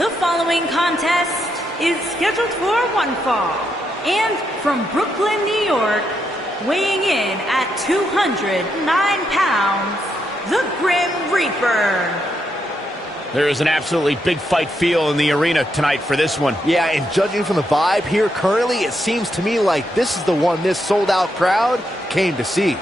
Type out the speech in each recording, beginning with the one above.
The following contest is scheduled for one fall, and from Brooklyn, New York, weighing in at 209 pounds, the Grim Reaper. There is an absolutely big fight feel in the arena tonight for this one. Yeah, and judging from the vibe here currently, it seems to me like this is the one this sold-out crowd came to see.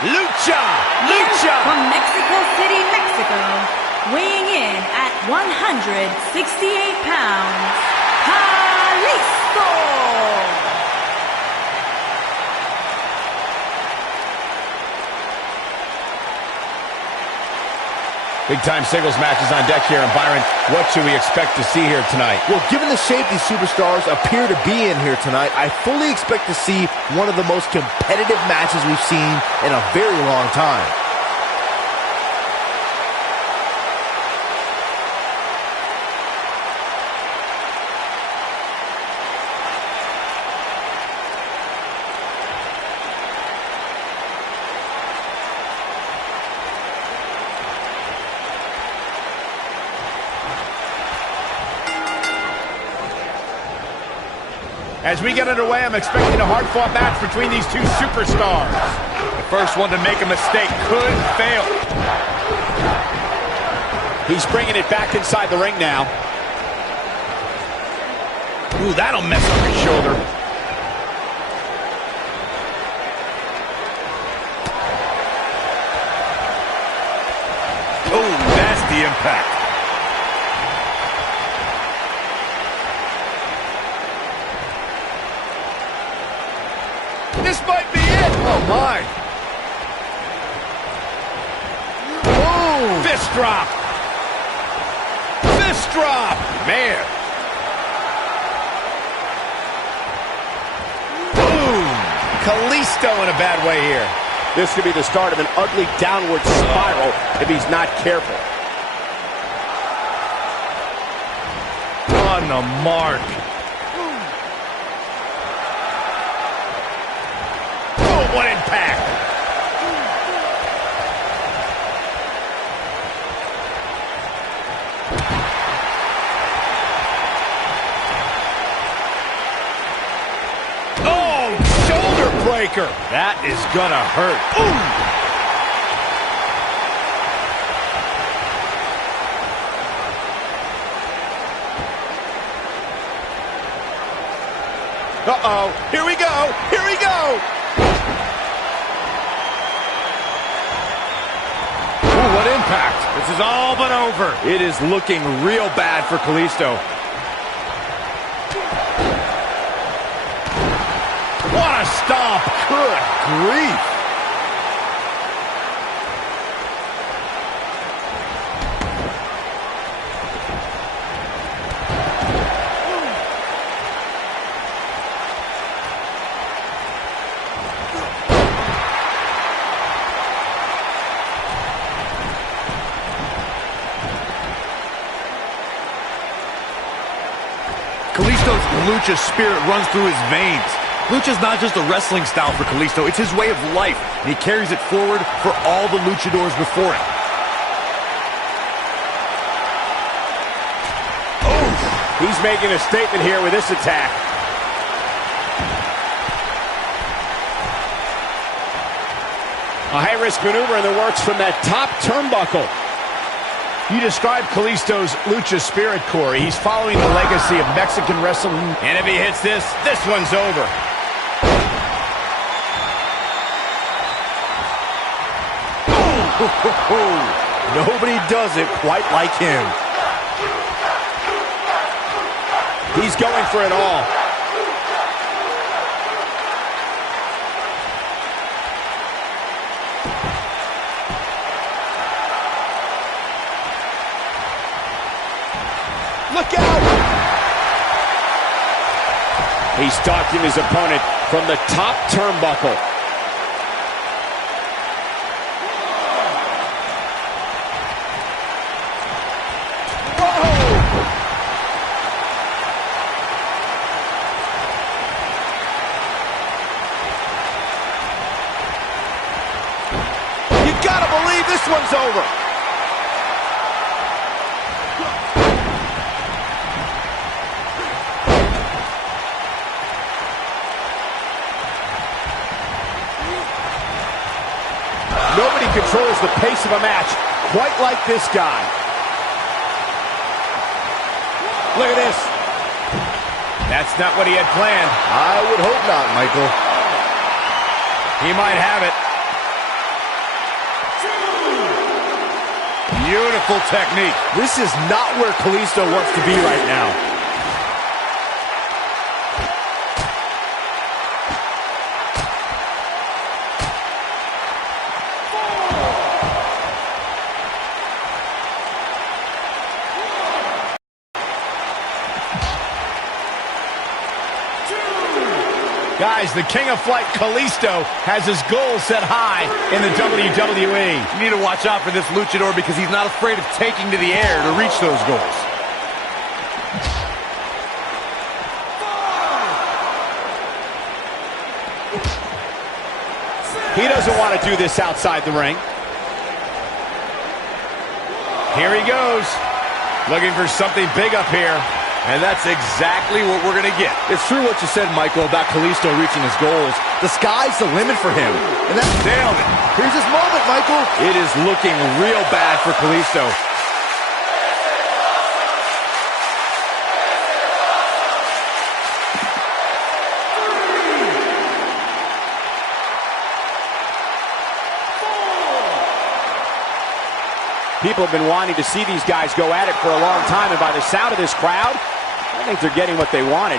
Lucha! From Mexico City, Mexico, weighing in at 168 pounds, Kalisto! Big-time singles matches on deck here, and Byron, what should we expect to see here tonight? Well, given the shape these superstars appear to be in here tonight, I fully expect to see one of the most competitive matches we've seen in a very long time. As we get underway, I'm expecting a hard-fought match between these two superstars. The first one to make a mistake could fail. He's bringing it back inside the ring now. Ooh, that'll mess up his shoulder. Oh, nasty impact. This might be it. Oh, my. Oh. Fist drop. Fist drop. Man. Boom. Kalisto in a bad way here. This could be the start of an ugly downward spiral if he's not careful. On the mark. What impact! Oh, shoulder breaker! That is gonna hurt. Ooh. Uh-oh, here we go, here we go! What impact. This is all but over. It is looking real bad for Kalisto. What a stomp. Good grief. Kalisto's lucha spirit runs through his veins. Lucha's not just a wrestling style for Kalisto, it's his way of life, and he carries it forward for all the luchadors before him. Oh, he's making a statement here with this attack. A high-risk maneuver in the works from that top turnbuckle. You described Kalisto's lucha spirit, Corey. He's following the legacy of Mexican wrestling. And if he hits this, this one's over. Nobody does it quite like him. He's going for it all. Look out! He's stalking his opponent from the top turnbuckle. You gotta believe this one's over. Nobody controls the pace of a match quite like this guy. Look at this. That's not what he had planned. I would hope not, Michael. He might have it. Beautiful technique. This is not where Kalisto wants to be right now. Guys, the King of Flight, Kalisto, has his goals set high in the WWE. You need to watch out for this luchador because he's not afraid of taking to the air to reach those goals. He doesn't want to do this outside the ring. Here he goes. Looking for something big up here. And that's exactly what we're going to get. It's true what you said, Michael, about Kalisto reaching his goals. The sky's the limit for him. And that's nailed it. Here's his moment, Michael. It is looking real bad for Kalisto. People have been wanting to see these guys go at it for a long time, and by the sound of this crowd, I think they're getting what they wanted.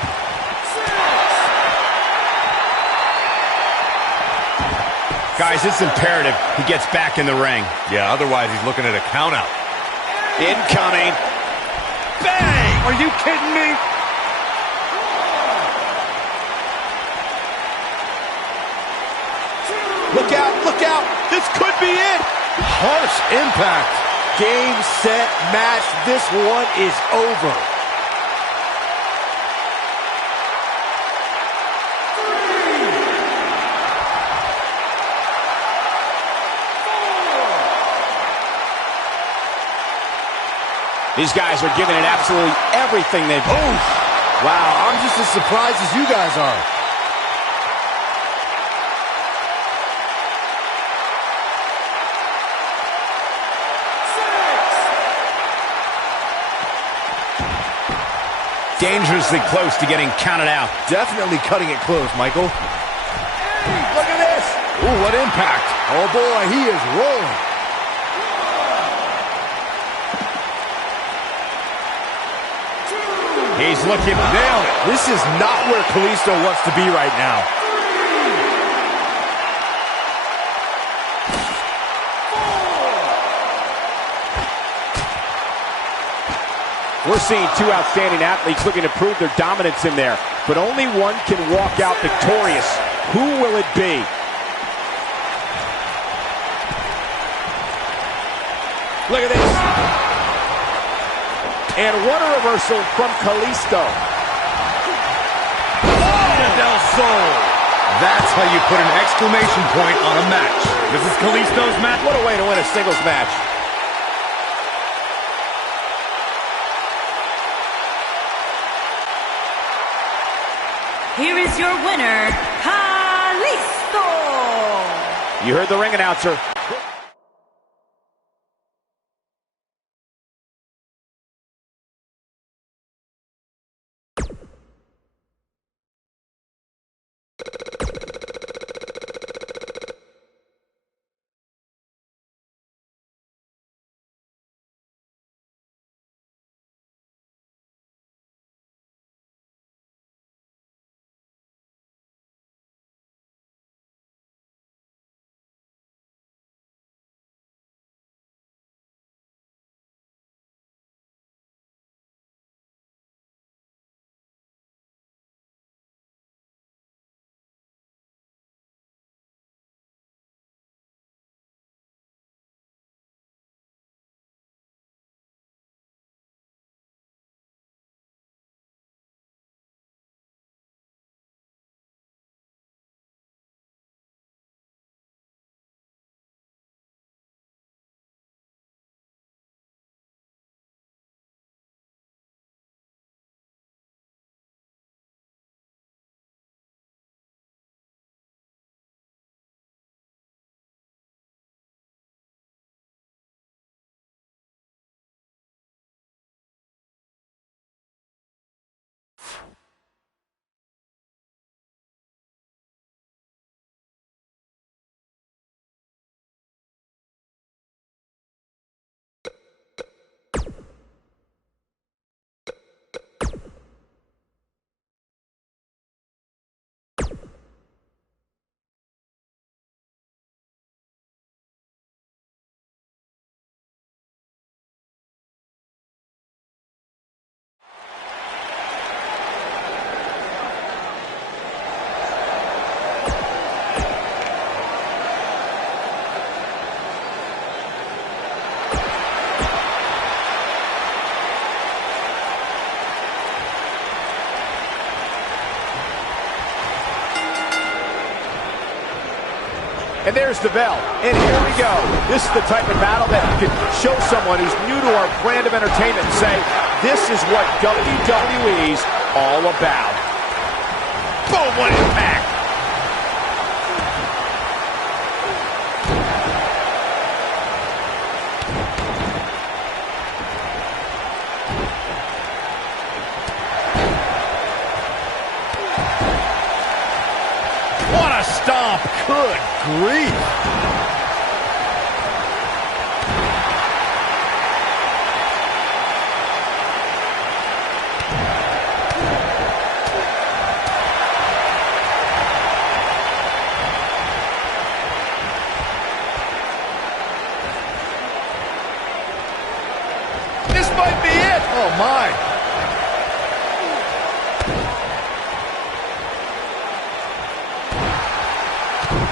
Guys, it's imperative he gets back in the ring. Yeah, otherwise he's looking at a countout. Incoming. Bang! Are you kidding me? Look out, look out. This could be it. Harsh impact. Game, set, match. This one is over. These guys are giving it absolutely everything they've... Oh! Wow, I'm just as surprised as you guys are. Dangerously close to getting counted out. Definitely cutting it close, Michael. Look at this. Ooh, what impact. Oh, boy, he is rolling. He's looking nailed it. This is not where Kalisto wants to be right now. We're seeing two outstanding athletes looking to prove their dominance in there, but only one can walk out victorious. Who will it be? Look at this. And what a reversal from Kalisto. soul. That's how you put an exclamation point on a match. This is Kalisto's match. What a way to win a singles match. Here is your winner, Kalisto. You heard the ring announcer. And there's the bell. And here we go. This is the type of battle that you can show someone who's new to our brand of entertainment and say, this is what WWE's all about. Boom, what impact! What a stomp! Good grief! This might be it! Oh, my!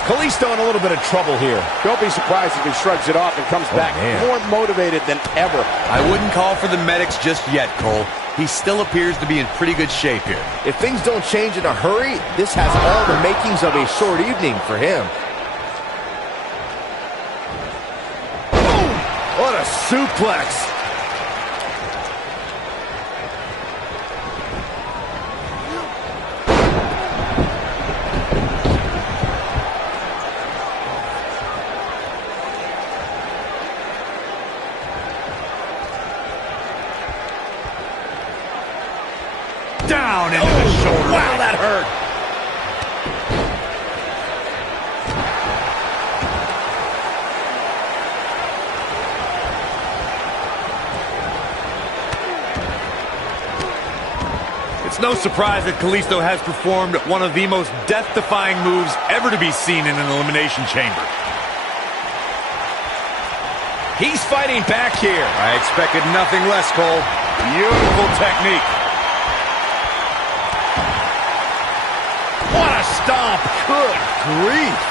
Kalisto in a little bit of trouble here. Don't be surprised if he shrugs it off and comes back more motivated than ever. I wouldn't call for the medics just yet, Cole. He still appears to be in pretty good shape here. If things don't change in a hurry, this has all the makings of a short evening for him. Boom! What a suplex! Down into the shoulder. Wow, that hurt. It's no surprise that Kalisto has performed one of the most death-defying moves ever to be seen in an elimination chamber. He's fighting back here. I expected nothing less, Cole. Beautiful technique. What a stomp! Good grief!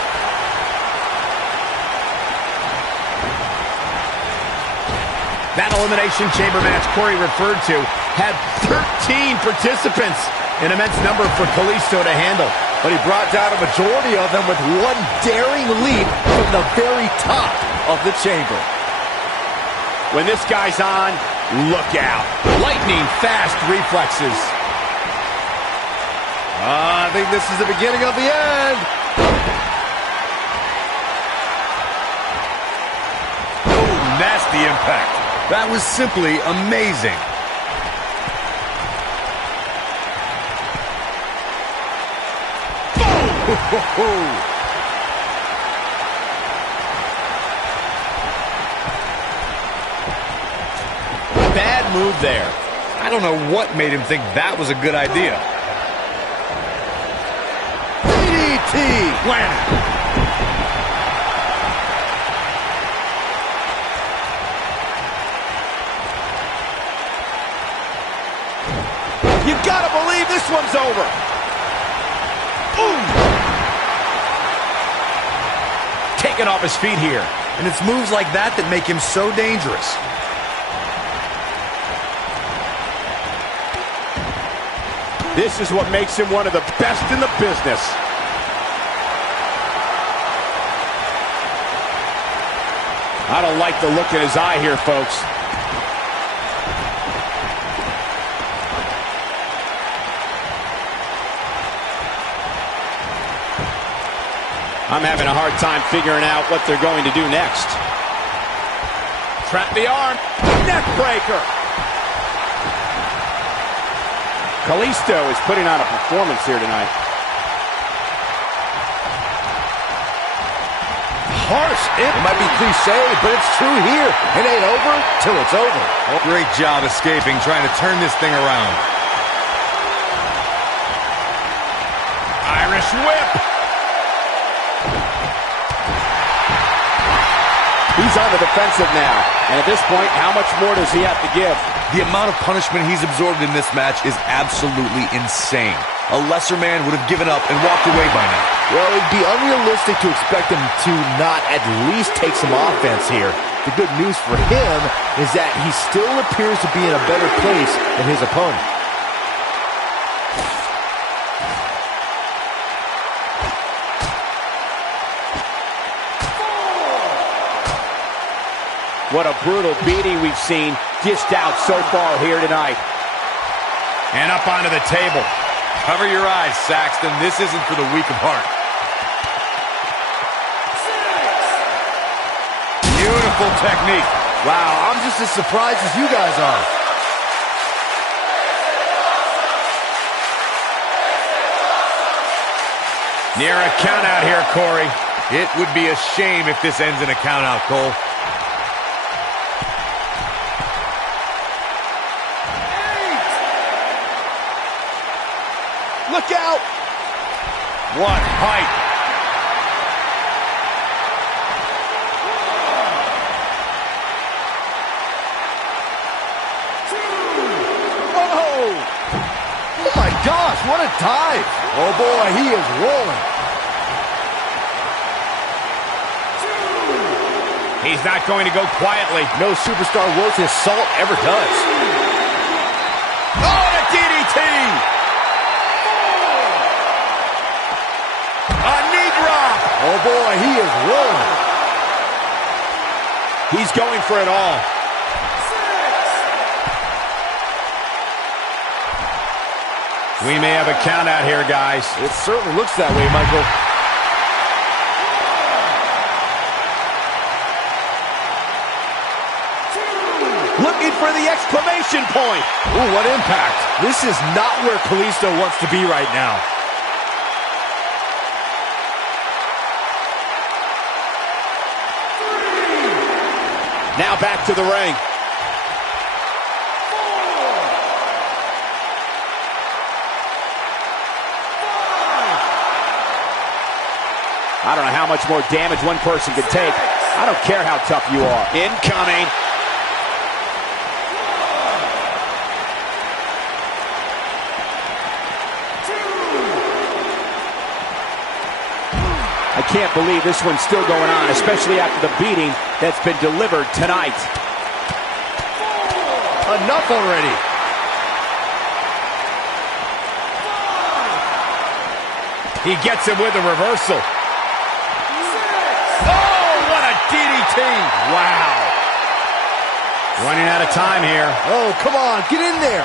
That Elimination Chamber match Corey referred to had 13 participants, an immense number for Kalisto to handle. but he brought down a majority of them with one daring leap from the very top of the chamber. When this guy's on, look out. Lightning fast reflexes. I think this is the beginning of the end. Oh, nasty impact. That was simply amazing. Boom! Bad move there. I don't know what made him think that was a good idea. DDT! Planet. You gotta believe this one's over. Boom! Taken off his feet here. And it's moves like that that make him so dangerous. This is what makes him one of the best in the business. I don't like the look in his eye here, folks. I'm having a hard time figuring out what they're going to do next. Trap the arm. Neck breaker. Kalisto is putting on a performance here tonight. Harsh. It might be cliche, but it's true here. It ain't over till it's over. Oh, great job escaping, trying to turn this thing around. Irish whip. He's on the defensive now. And at this point, how much more does he have to give? The amount of punishment he's absorbed in this match is absolutely insane. A lesser man would have given up and walked away by now. Well, it'd be unrealistic to expect him to not at least take some offense here. The good news for him is that he still appears to be in a better place than his opponent. What a brutal beating we've seen dished out so far here tonight. And up onto the table. Cover your eyes, Saxton. This isn't for the weak of heart. Beautiful technique. Wow, I'm just as surprised as you guys are. Near a count out here, Corey. It would be a shame if this ends in a count out, Cole. Look out! What height! Oh my gosh, what a dive! Oh boy, he is rolling. He's not going to go quietly. No superstar worth his salt ever does. Oh, the DDT! A knee drop! Oh boy, he is rolling. He's going for it all. We may have a count out here, guys. It certainly looks that way, Michael. Looking for the exclamation point. Ooh, what impact. This is not where Kalisto wants to be right now. Now back to the ring. I don't know how much more damage one person could take. I don't care how tough you are. Incoming. I can't believe this one's still going on, especially after the beating that's been delivered tonight. Enough already. He gets him with a reversal. Oh, what a DDT. Wow. Running out of time here. Oh, come on, get in there.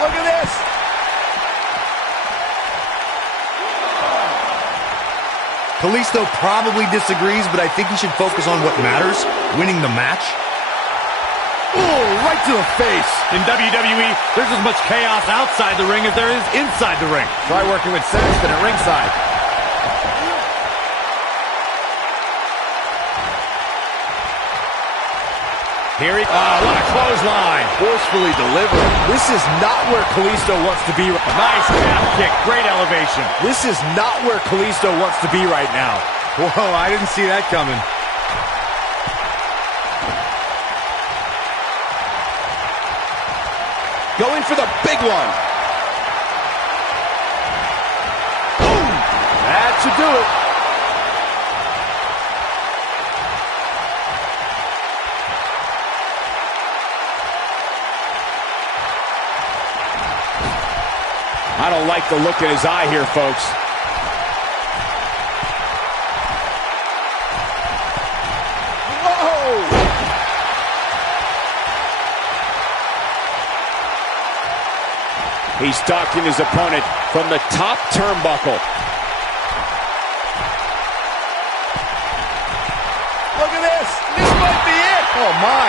Look at this. Kalisto probably disagrees, but I think he should focus on what matters, winning the match. Oh, right to the face. In WWE, there's as much chaos outside the ring as there is inside the ring. Try working with Saxton at ringside. Here he... Oh, what a clothesline. Forcefully delivered. This is not where Kalisto wants to be. Nice calf kick. Great elevation. This is not where Kalisto wants to be right now. Whoa, I didn't see that coming. Going for the big one. Boom! That should do it. I don't like the look in his eye here, folks. Whoa! He's stalking his opponent from the top turnbuckle. Look at this. This might be it. Oh, my.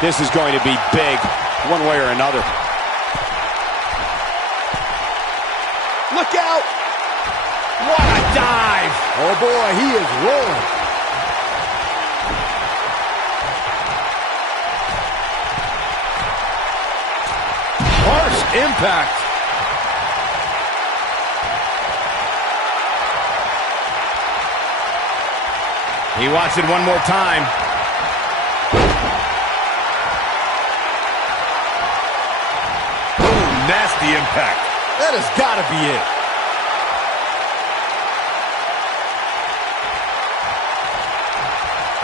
This is going to be big, one way or another. Look out! What a dive! Oh, boy, he is rolling. Harsh impact. He wants it one more time. Nasty impact. That has got to be it.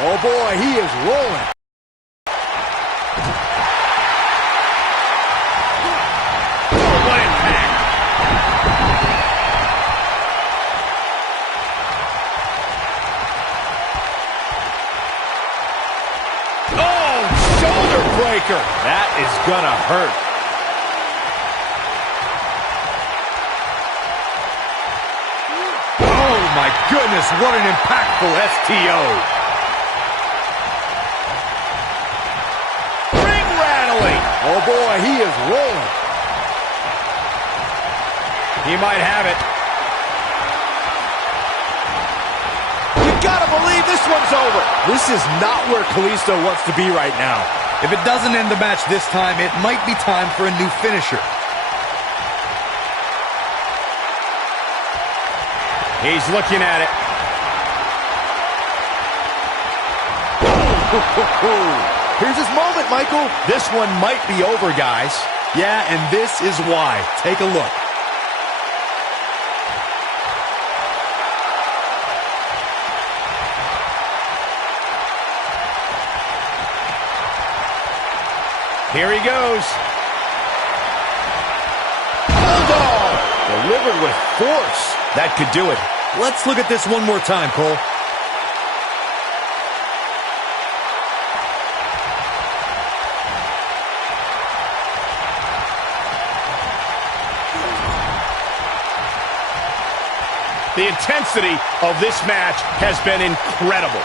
Oh, boy, he is rolling. Oh, what impact. Oh, shoulder breaker. That is gonna hurt. Oh my goodness, what an impactful STO. Ring rattling. Oh boy, he is rolling. He might have it. You gotta believe this one's over. This is not where Kalisto wants to be right now. If it doesn't end the match this time, it might be time for a new finisher. He's looking at it. Here's his moment, Michael. This one might be over, guys. Yeah, and this is why. Take a look. Here he goes. Bulldog! Delivered with force. That could do it. Let's look at this one more time, Cole. The intensity of this match has been incredible.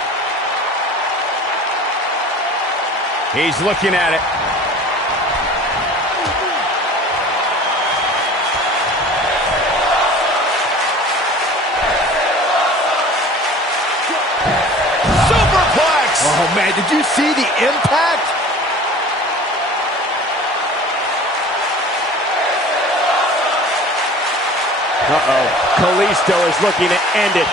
He's looking at it. Oh, man, did you see the impact? Uh-oh. Kalisto is looking to end it.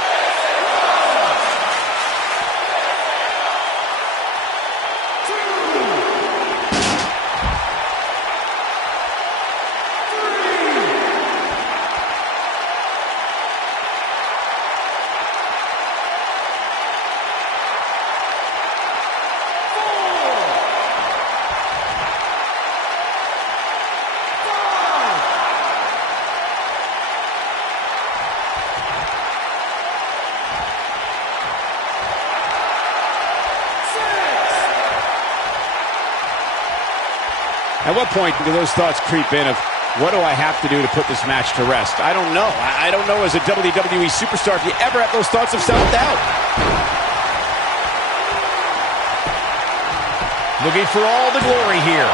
At what point do those thoughts creep in of, what do I have to do to put this match to rest? I don't know. I don't know as a WWE superstar if you ever have those thoughts of self-doubt. Looking for all the glory here.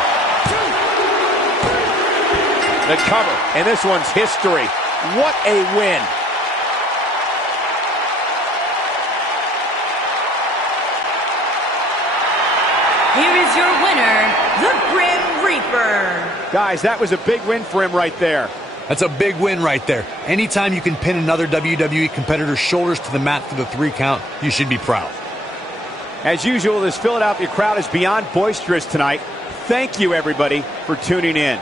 The cover, and this one's history. What a win. Here is your winner, the Grim Reaper. Guys, that was a big win for him right there. That's a big win right there. Anytime you can pin another WWE competitor's shoulders to the mat for the 3 count, you should be proud. As usual, this Philadelphia crowd is beyond boisterous tonight. Thank you, everybody, for tuning in.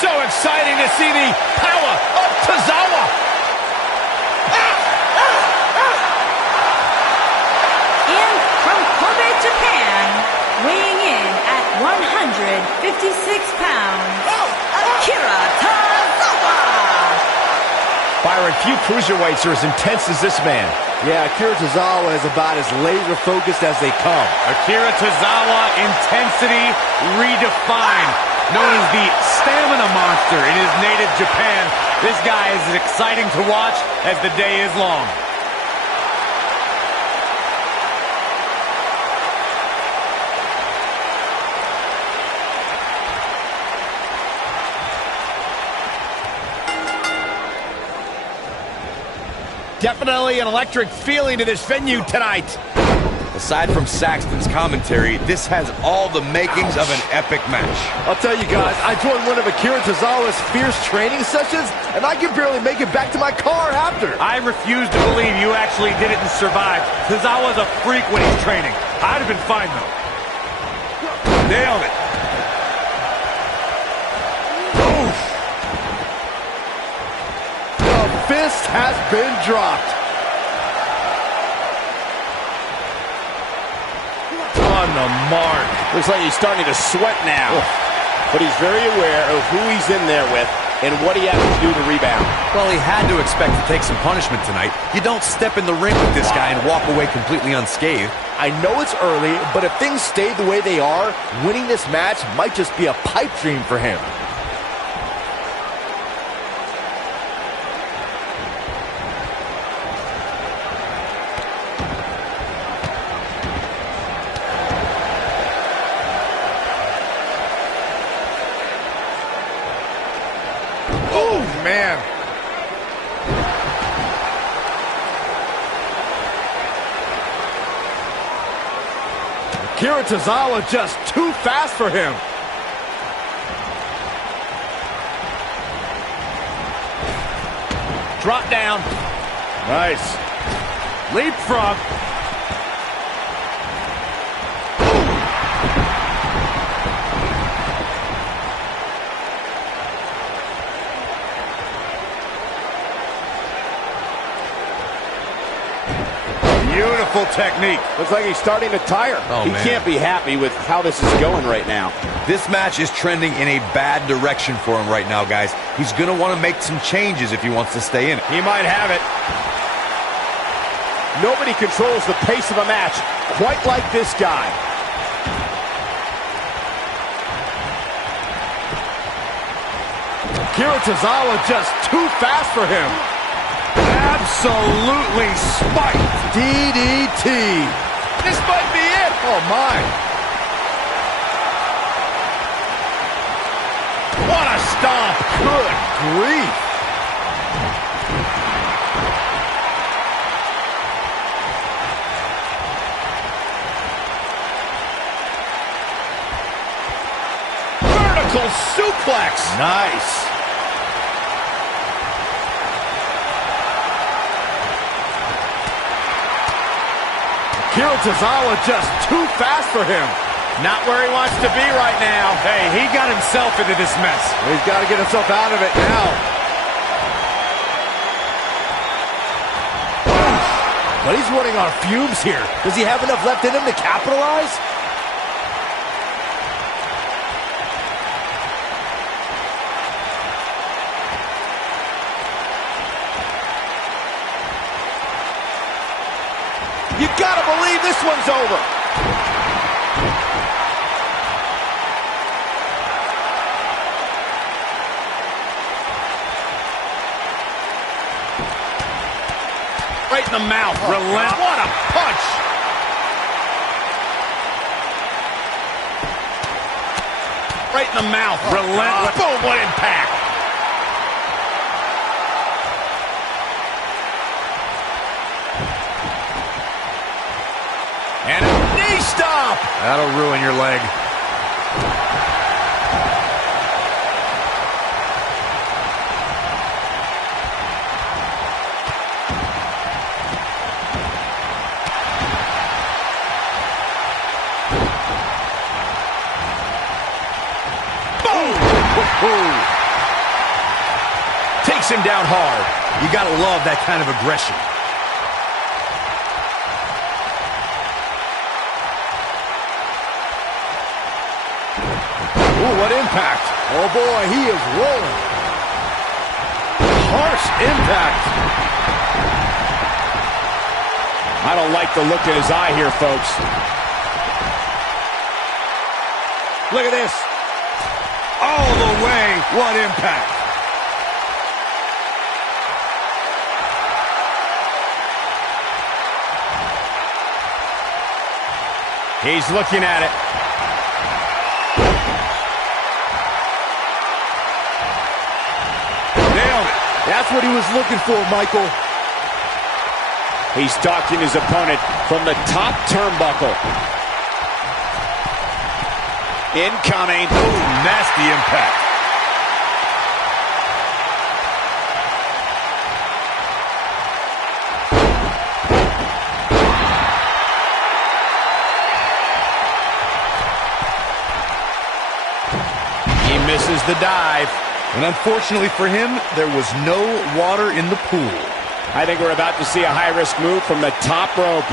So exciting to see the power of Tozawa. And from Kobe, Japan, weighing in at 156 pounds, Akira Tozawa. Byron, few cruiserweights are as intense as this man. Yeah, Akira Tozawa is about as laser-focused as they come. Akira Tozawa, intensity redefined. Known as the stamina monster in his native Japan, this guy is as exciting to watch as the day is long. Definitely an electric feeling to this venue tonight. Aside from Saxton's commentary, this has all the makings of an epic match. I'll tell you guys, I joined one of Akira Tozawa's fierce training sessions, and I could barely make it back to my car after. I refuse to believe you actually did it and survived. Tozawa's a freak when he's training. I'd have been fine, though. Nailed it. Oof. The fist has been dropped. On the mark. Looks like he's starting to sweat now. But he's very aware of who he's in there with and what he has to do to rebound. Well, he had to expect to take some punishment tonight. You don't step in the ring with this guy and walk away completely unscathed. I know it's early, but if things stay the way they are, winning this match might just be a pipe dream for him. Man. Akira Tozawa just too fast for him. Drop down. Nice. Leapfrog. Beautiful technique. Looks like he's starting to tire. He can't be happy with how this is going right now. This match is trending in a bad direction for him right now, guys. He's going to want to make some changes if he wants to stay in it. He might have it. Nobody controls the pace of a match quite like this guy. Kiritazawa just too fast for him. Absolutely spiked. DDT. This might be it. Oh, my. What a stomp. Good grief. Vertical suplex. Nice. Kiritazawa just too fast for him. Not where he wants to be right now. Hey, he got himself into this mess. He's got to get himself out of it now. But he's running on fumes here. Does he have enough left in him to capitalize? You gotta believe this one's over. Right in the mouth. Relent. What a punch. Right in the mouth. Relentless. Boom, what impact. And a knee stomp. That'll ruin your leg. Takes him down hard. You gotta love that kind of aggression. Ooh, what impact. Oh, boy, he is rolling. Harsh impact. I don't like the look in his eye here, folks. Look at this. All the way. What impact. He's looking at it. Nailed it. That's what he was looking for, Michael. He's stalking his opponent from the top turnbuckle. Incoming. Ooh, nasty impact. He misses the dive. And unfortunately for him, there was no water in the pool. I think we're about to see a high-risk move from the top rope.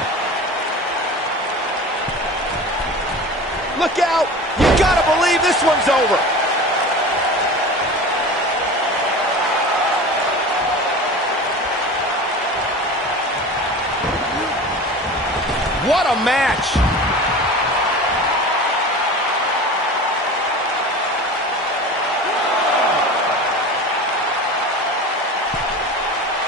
Look out! You gotta believe this one's over! What a match!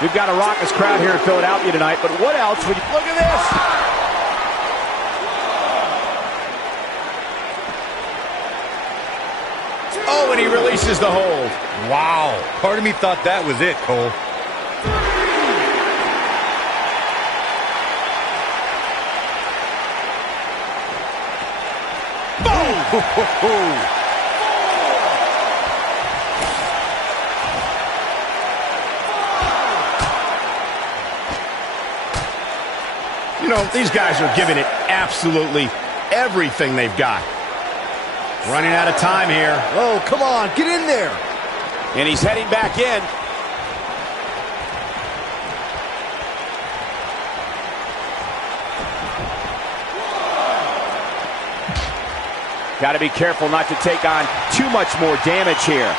We've got a raucous crowd here in Philadelphia tonight, but what else would you... Look at this! Oh, and he releases the hold. Wow. Part of me thought that was it, Cole. Boom! You know, these guys are giving it absolutely everything they've got. Running out of time here. Oh, come on, get in there. And he's heading back in. Got to be careful not to take on too much more damage here.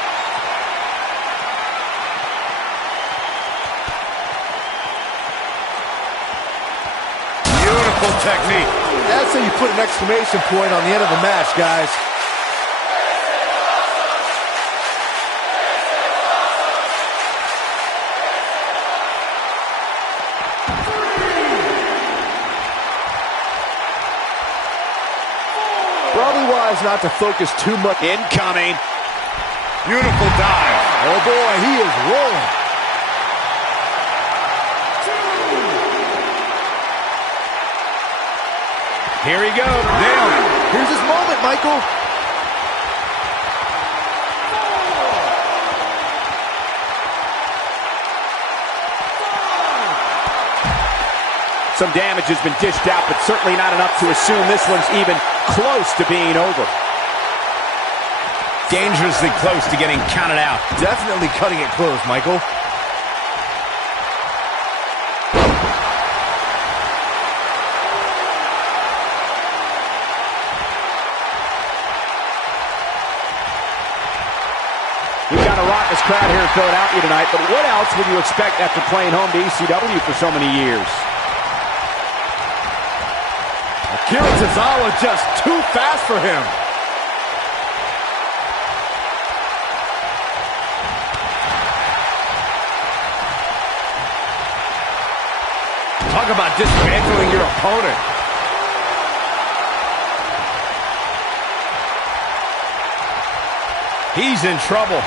Beautiful technique. That's how you put an exclamation point on the end of a match, guys. Probably wise not to focus too much. Incoming. Beautiful dive. Oh boy, he is rolling. Here he goes. Down. Here's his moment, Michael. Some damage has been dished out, but certainly not enough to assume this one's even close to being over. Dangerously close to getting counted out. Definitely cutting it close, Michael. We've got a raucous crowd here in Philadelphia tonight, but what else would you expect after playing home to ECW for so many years? Akira Tozawa just too fast for him. Talk about dismantling your opponent. He's in trouble.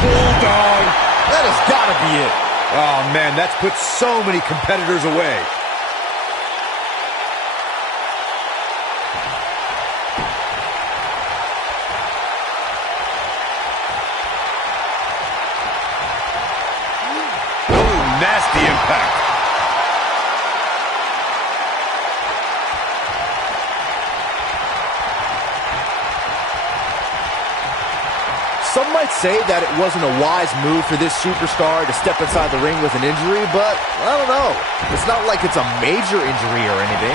Bulldog. That has got to be it. Oh, man, that's put so many competitors away. Nasty impact. Some might say that it wasn't a wise move for this superstar to step inside the ring with an injury, but I don't know. It's not like it's a major injury or anything.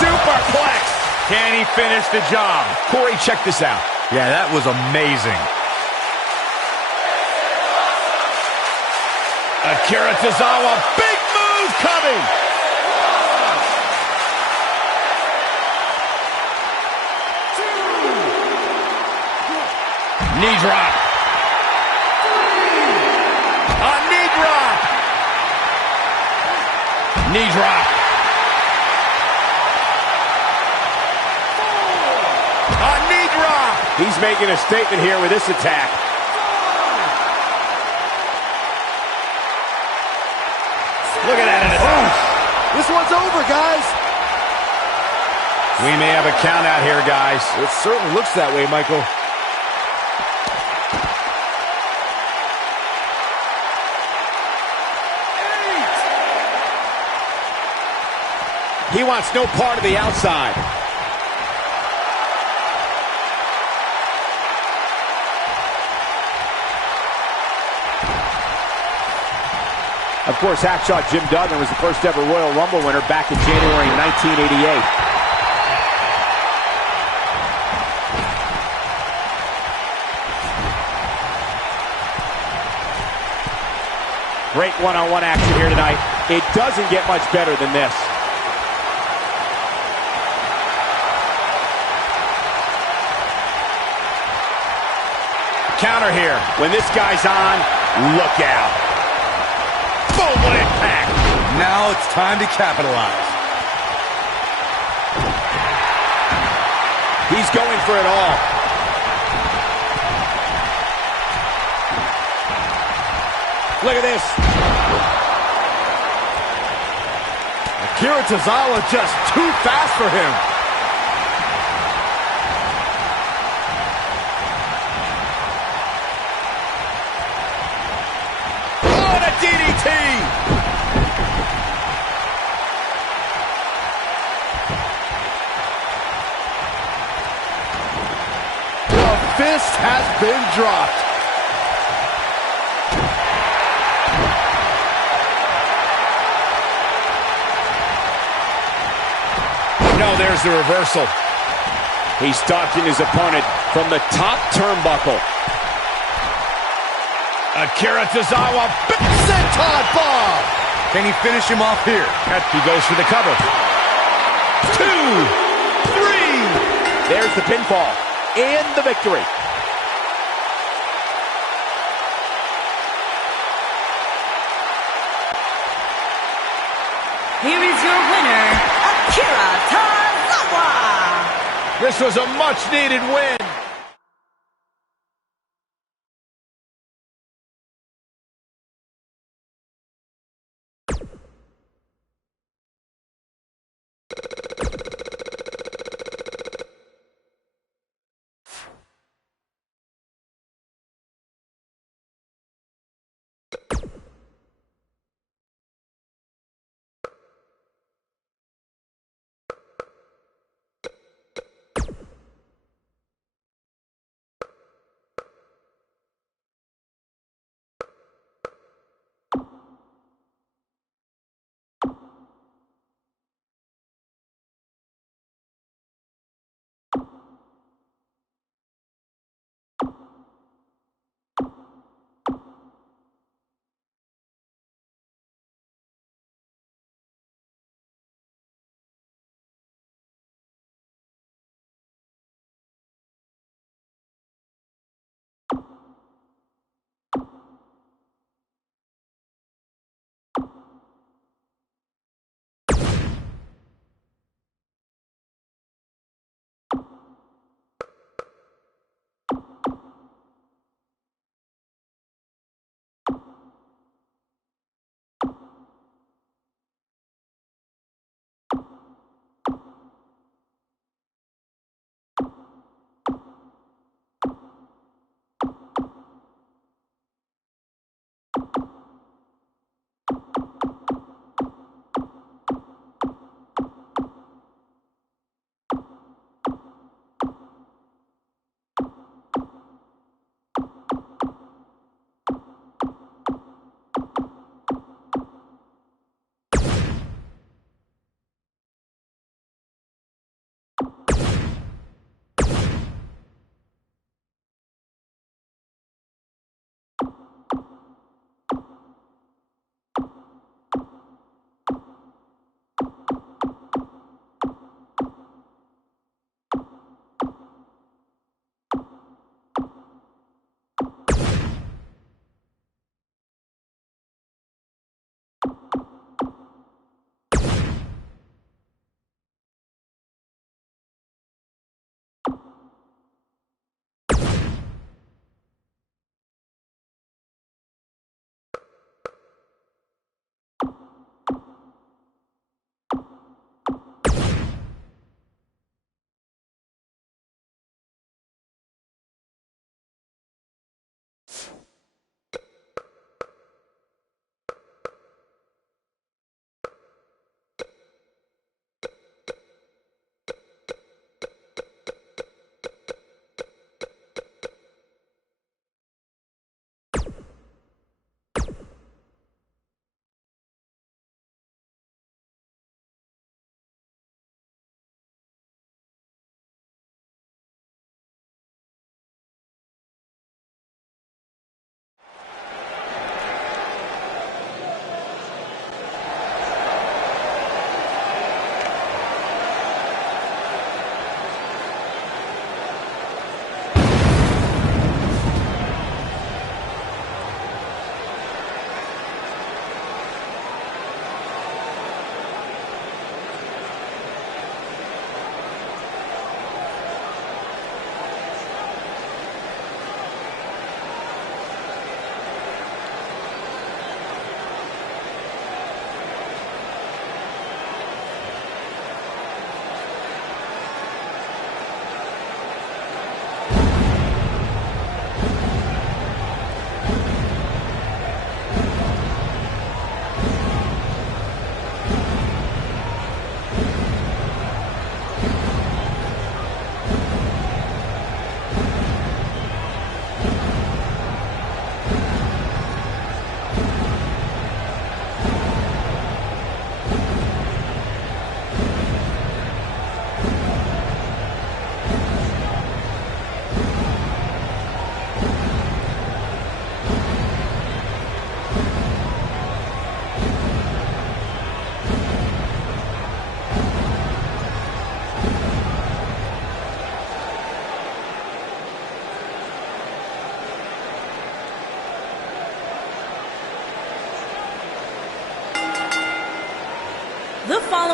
Superplex. Can he finish the job? Corey, check this out. Yeah, that was amazing. Akira Tozawa, big move coming. Knee drop. A knee drop. Knee drop. A knee drop. He's making a statement here with this attack. Look at that. This one's over, guys. We may have a count out here, guys. It certainly looks that way, Michael. He wants no part of the outside. Of course, Hacksaw Jim Duggan was the first ever Royal Rumble winner back in January 1988. Great one-on-one action here tonight. It doesn't get much better than this. Counter here. When this guy's on, look out. Boom, what impact. Now it's time to capitalize. He's going for it all. Look at this. Akira Tozawa just too fast for him. Oh, and a DDT. The fist has been dropped. No, there's the reversal. He's stalking his opponent from the top turnbuckle. Akira Tozawa, senton bomb. Can he finish him off here? He goes for the cover. 2, 3. There's the pinfall and the victory. Here is your winner, Akira Tozawa. This was a much-needed win.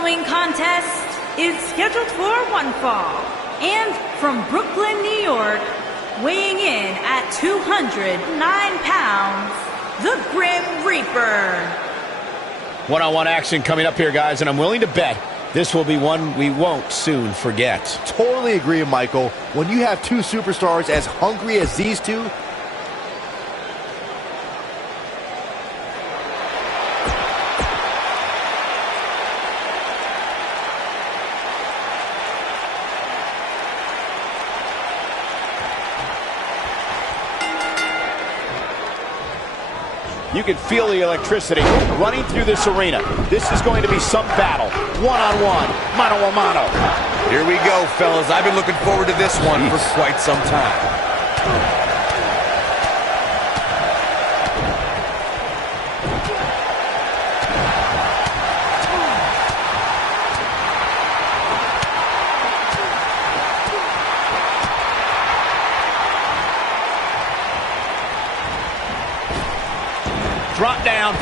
following contest is scheduled for one fall, and from Brooklyn, New York, weighing in at 209 pounds, the Grim Reaper. One-on-one action coming up here, guys, and I'm willing to bet this will be one we won't soon forget. Totally agree, Michael. When you have two superstars as hungry as these two, you can feel the electricity running through this arena. This is going to be some battle. One-on-one, mano-a-mano. Here we go, fellas. I've been looking forward to this one for quite some time. Drop down.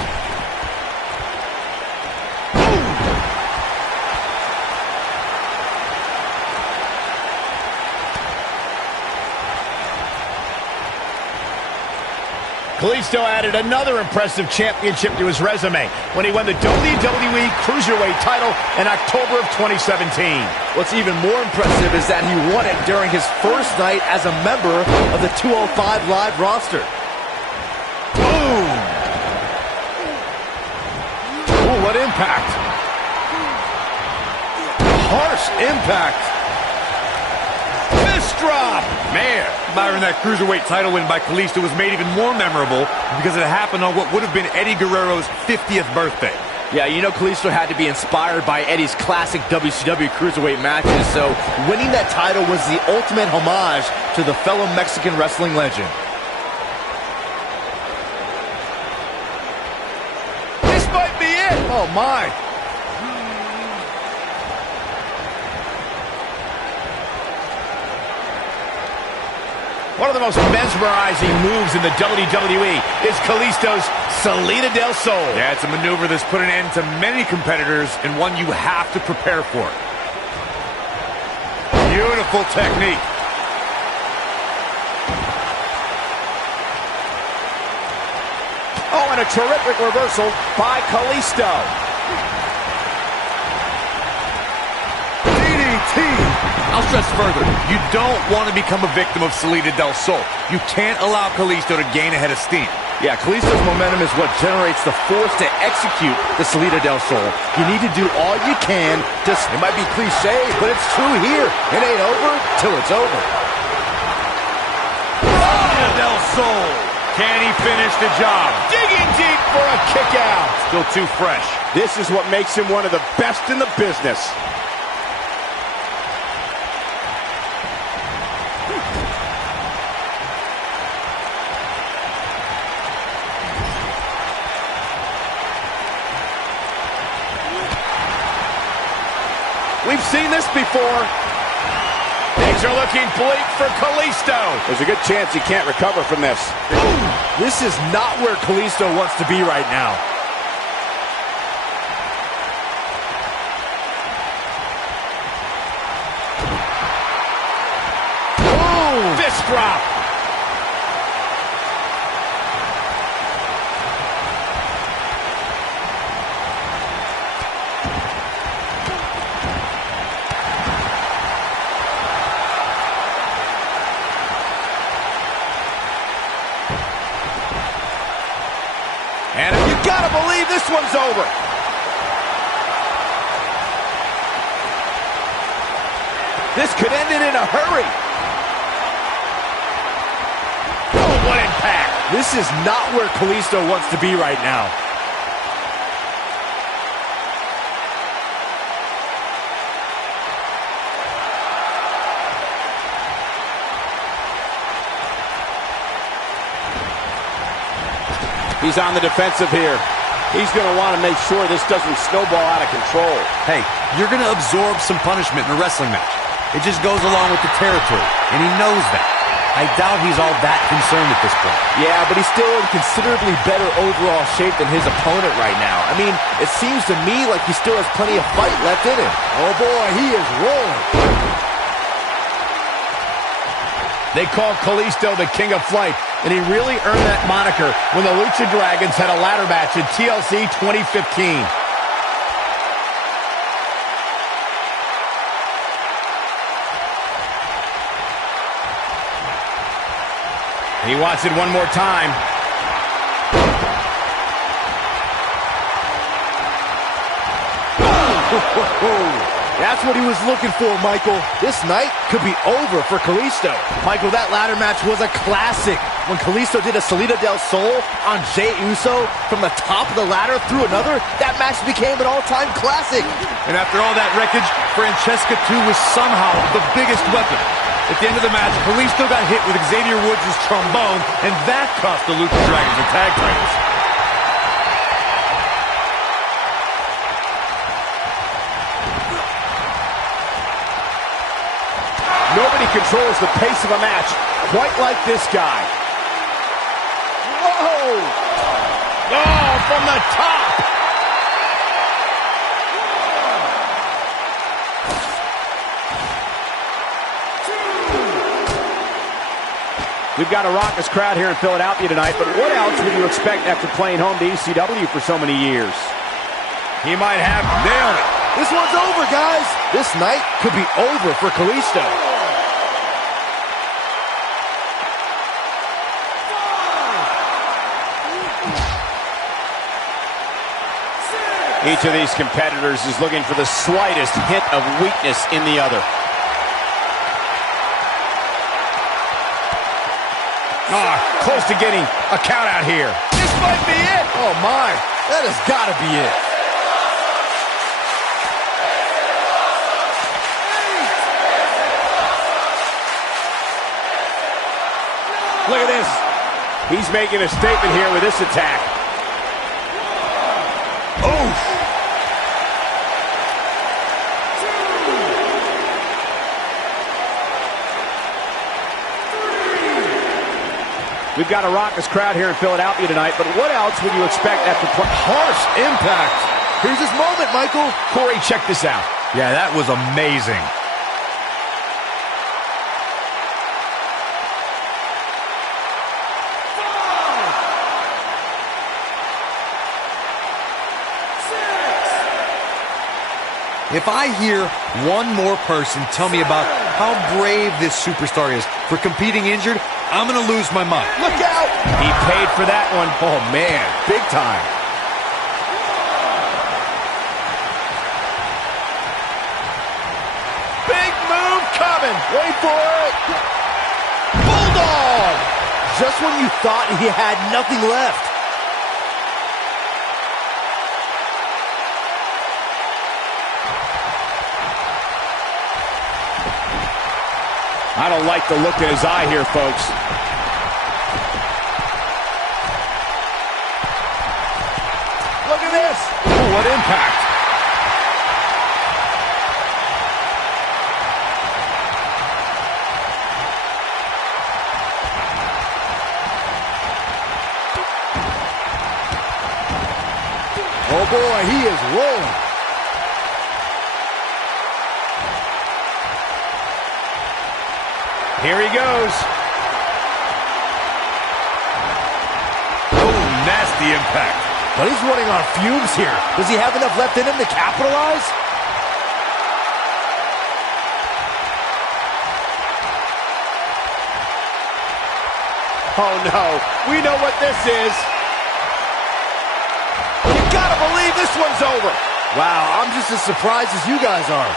Kalisto added another impressive championship to his resume when he won the WWE Cruiserweight title in October of 2017. what's even more impressive is that he won it during his first night as a member of the 205 Live roster. Boom! Ooh, what impact! Harsh impact! Fist drop! Man, Byron, that Cruiserweight title win by Kalisto was made even more memorable because it happened on what would have been Eddie Guerrero's 50th birthday. Yeah, you know Kalisto had to be inspired by Eddie's classic WCW Cruiserweight matches, so winning that title was the ultimate homage to the fellow Mexican wrestling legend. This might be it! Oh, my! One of the most mesmerizing moves in the WWE is Kalisto's Salida del Sol. Yeah, it's a maneuver that's put an end to many competitors and one you have to prepare for. Beautiful technique. Oh, and a terrific reversal by Kalisto. DDT. I'll stress further, you don't want to become a victim of Salida del Sol. You can't allow Kalisto to gain a head of steam. Yeah, Kalisto's momentum is what generates the force to execute the Salida del Sol. You need to do all you can to... It might be cliche, but it's true here. It ain't over till it's over. Salida del Sol. Can he finish the job? Digging deep for a kick out. Still too fresh. This is what makes him one of the best in the business. We've seen this before. Things are looking bleak for Kalisto. There's a good chance he can't recover from this. This is not where Kalisto wants to be right now. Boom! Fist drop. And you gotta believe this one's over. This could end it in a hurry. Oh, what impact. This is not where Kalisto wants to be right now. He's on the defensive here. He's going to want to make sure this doesn't snowball out of control. Hey, you're going to absorb some punishment in a wrestling match. It just goes along with the territory, and he knows that. I doubt he's all that concerned at this point. Yeah, but he's still in considerably better overall shape than his opponent right now. I mean, it seems to me like he still has plenty of fight left in him. Oh boy, he is rolling. They call Kalisto the King of Flight, and he really earned that moniker when the Lucha Dragons had a ladder match in TLC 2015. He wants it one more time. That's what he was looking for, Michael. This night could be over for Kalisto. Michael, that ladder match was a classic. When Kalisto did a Salida del Sol on Jey Uso from the top of the ladder through another, that match became an all-time classic. And after all that wreckage, Francesca 2 was somehow the biggest weapon. At the end of the match, Kalisto got hit with Xavier Woods' trombone, and that cost the Lucha Dragons the tag titles. Nobody controls the pace of a match quite like this guy. Whoa! Oh, from the top! We've got a raucous crowd here in Philadelphia tonight, but what else would you expect after playing home to ECW for so many years? He might have nailed it. This one's over, guys. This night could be over for Kalisto. Each of these competitors is looking for the slightest hint of weakness in the other. Close to getting a count out here. This might be it. Oh, my. That has got to be it. Look at this. He's making a statement here with this attack. Oof. We've got a raucous crowd here in Philadelphia tonight, but what else would you expect after Harsh impact. Here's his moment, Michael. Corey, check this out. Yeah, that was amazing. If I hear one more person tell me about how brave this superstar is for competing injured, I'm going to lose my mind. Look out. He paid for that one. Oh, man. Big time. Big move coming. Wait for it. Bulldog. Just when you thought he had nothing left. I don't like the look in his eye here, folks. Look at this. Oh, what impact. Oh, boy, he is rolling. Here he goes. Oh, nasty impact. But he's running on fumes here. Does he have enough left in him to capitalize? Oh, no. We know what this is. You gotta believe this one's over. Wow, I'm just as surprised as you guys are.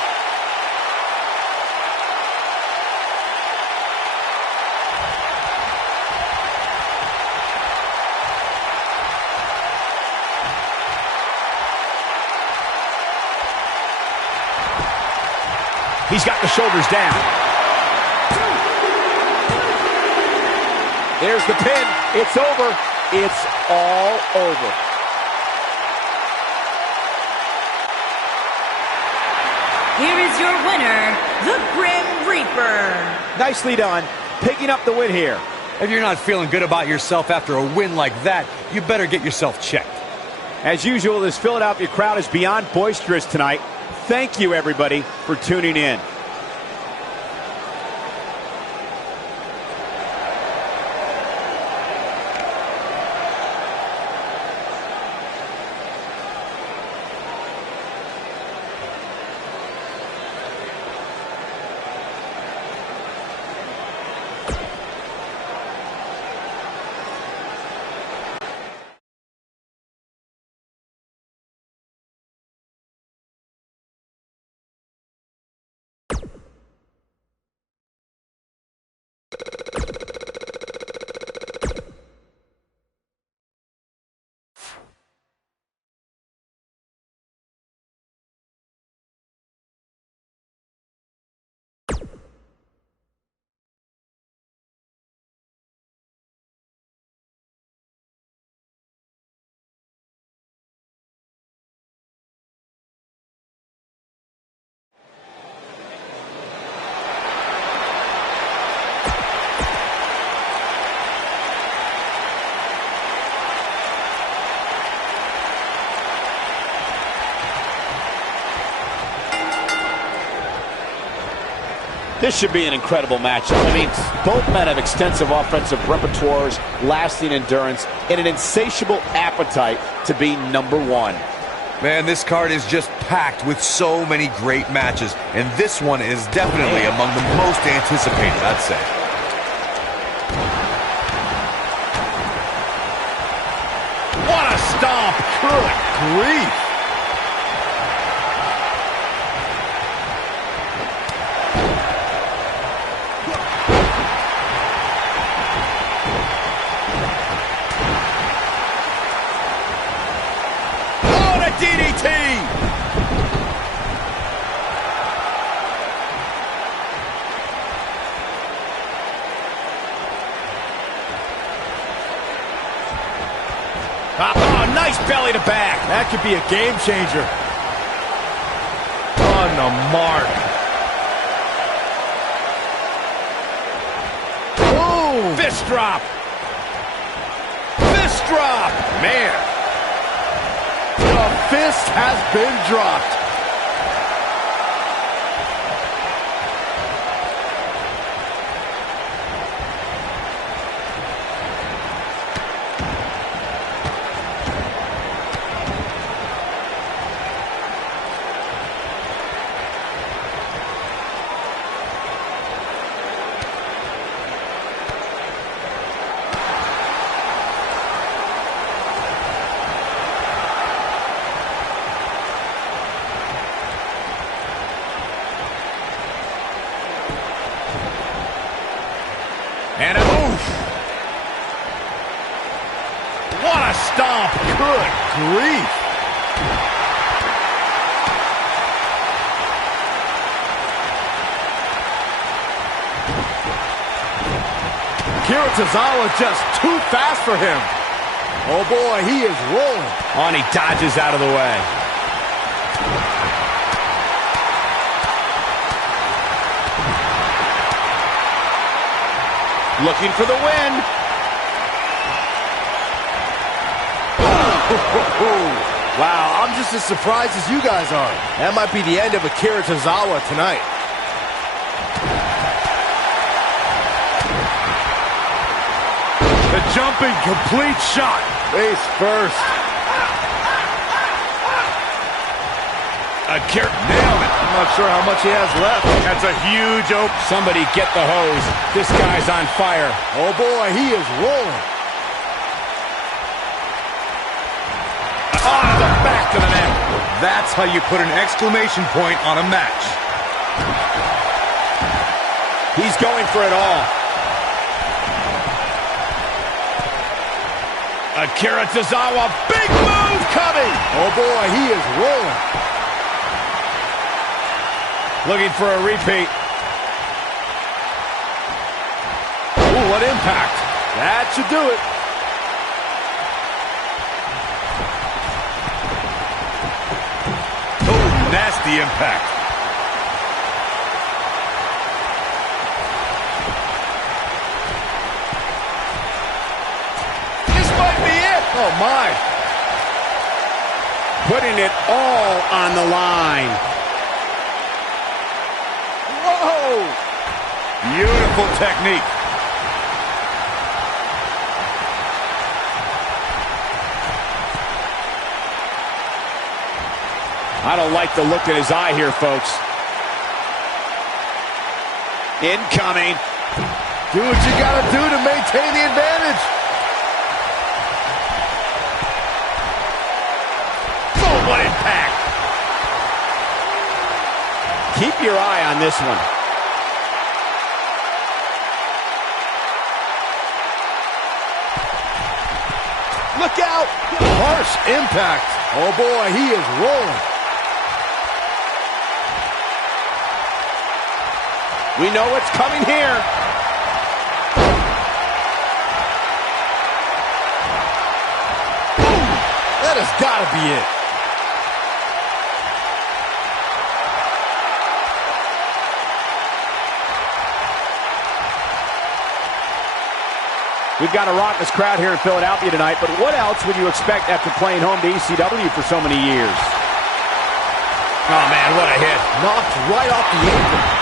He's got the shoulders down. There's the pin. It's over. It's all over. Here is your winner, the Grim Reaper. Nicely done. picking up the win here. If you're not feeling good about yourself after a win like that, you better get yourself checked. As usual, this Philadelphia crowd is beyond boisterous tonight. Thank you, everybody, for tuning in. This should be an incredible matchup. I mean, both men have extensive offensive repertoires, lasting endurance, and an insatiable appetite to be number one. Man, this card is just packed with so many great matches, and this one is definitely among the most anticipated, I'd say. What a stomp! Good grief! DDT! Oh, nice belly to back. That could be a game changer. On the mark. Boom! Fist drop. Fist drop. Man. The fist has been dropped. And a oof. What a stomp. Good grief. Kiritazawa just too fast for him. Oh boy, he is rolling. Oh, and he dodges out of the way. Looking for the win. Wow, I'm just as surprised as you guys are. That might be the end of Akira Tozawa tonight. The jumping complete shot. Face first. Akira nailed it. I'm not sure how much he has left. That's a huge open. Somebody get the hose. This guy's on fire. Oh boy, he is rolling. On the back of the neck. That's how you put an exclamation point on a match. He's going for it all. Akira Tozawa, big move coming. Oh boy, he is rolling. Looking for a repeat. Ooh, what impact. That should do it. Oh, nasty impact. Oh, my. Putting it all on the line. Whoa! Beautiful technique. I don't like the look in his eye here, folks. Incoming. Do what you gotta do to maintain the advantage. Oh, what impact. Keep your eye on this one. Look out! Harsh impact. Oh boy, he is rolling. We know what's coming here. That has got to be it. We've got a raucous crowd here in Philadelphia tonight, but what else would you expect after playing home to ECW for so many years? Oh, man, what a hit. Knocked right off the apron.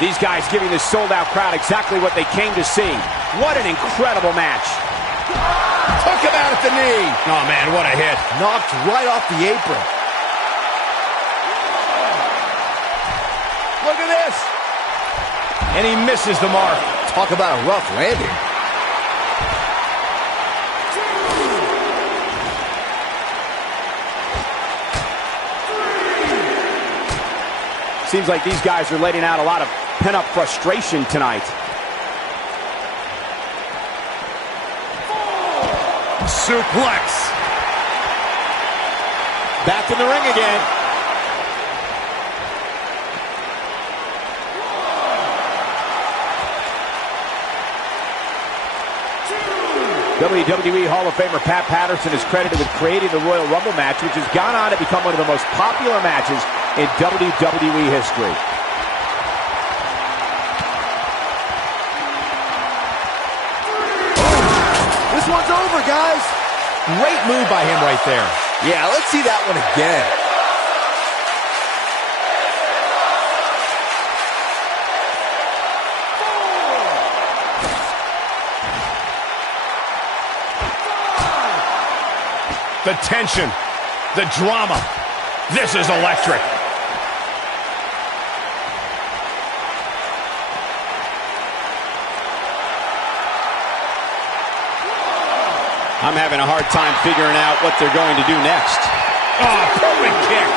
These guys giving this sold-out crowd exactly what they came to see. What an incredible match. Took him out at the knee. Oh, man, what a hit. Knocked right off the apron. Look at this. And he misses the mark. Talk about a rough landing. Seems like these guys are letting out a lot of pent-up frustration tonight. Suplex. Back in the ring again. WWE Hall of Famer Pat Patterson is credited with creating the Royal Rumble match, which has gone on to become one of the most popular matches in WWE history. This one's over, guys. Great move by him right there. Yeah, let's see that one again. The tension, the drama. This is electric. I'm having a hard time figuring out what they're going to do next. Oh, perfect kick.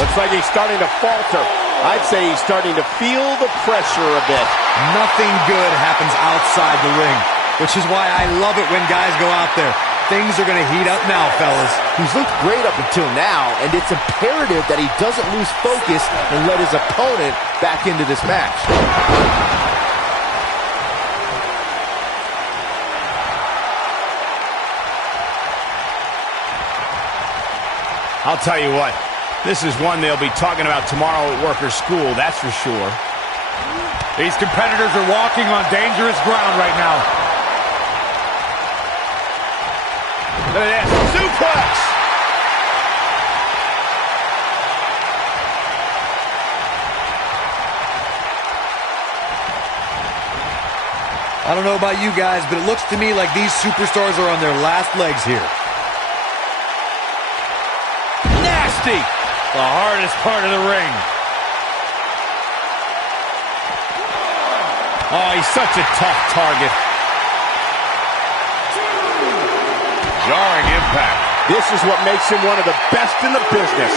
Looks like he's starting to falter. I'd say he's starting to feel the pressure a bit. Nothing good happens outside the ring, which is why I love it when guys go out there. Things are going to heat up now, fellas. He's looked great up until now, and it's imperative that he doesn't lose focus and let his opponent back into this match. I'll tell you what, this is one they'll be talking about tomorrow at Workers' School, that's for sure. These competitors are walking on dangerous ground right now. Look at this, suplex! I don't know about you guys, but it looks to me like these superstars are on their last legs here. Nasty! The hardest part of the ring. Oh, he's such a tough target. Jarring impact. This is what makes him one of the best in the business.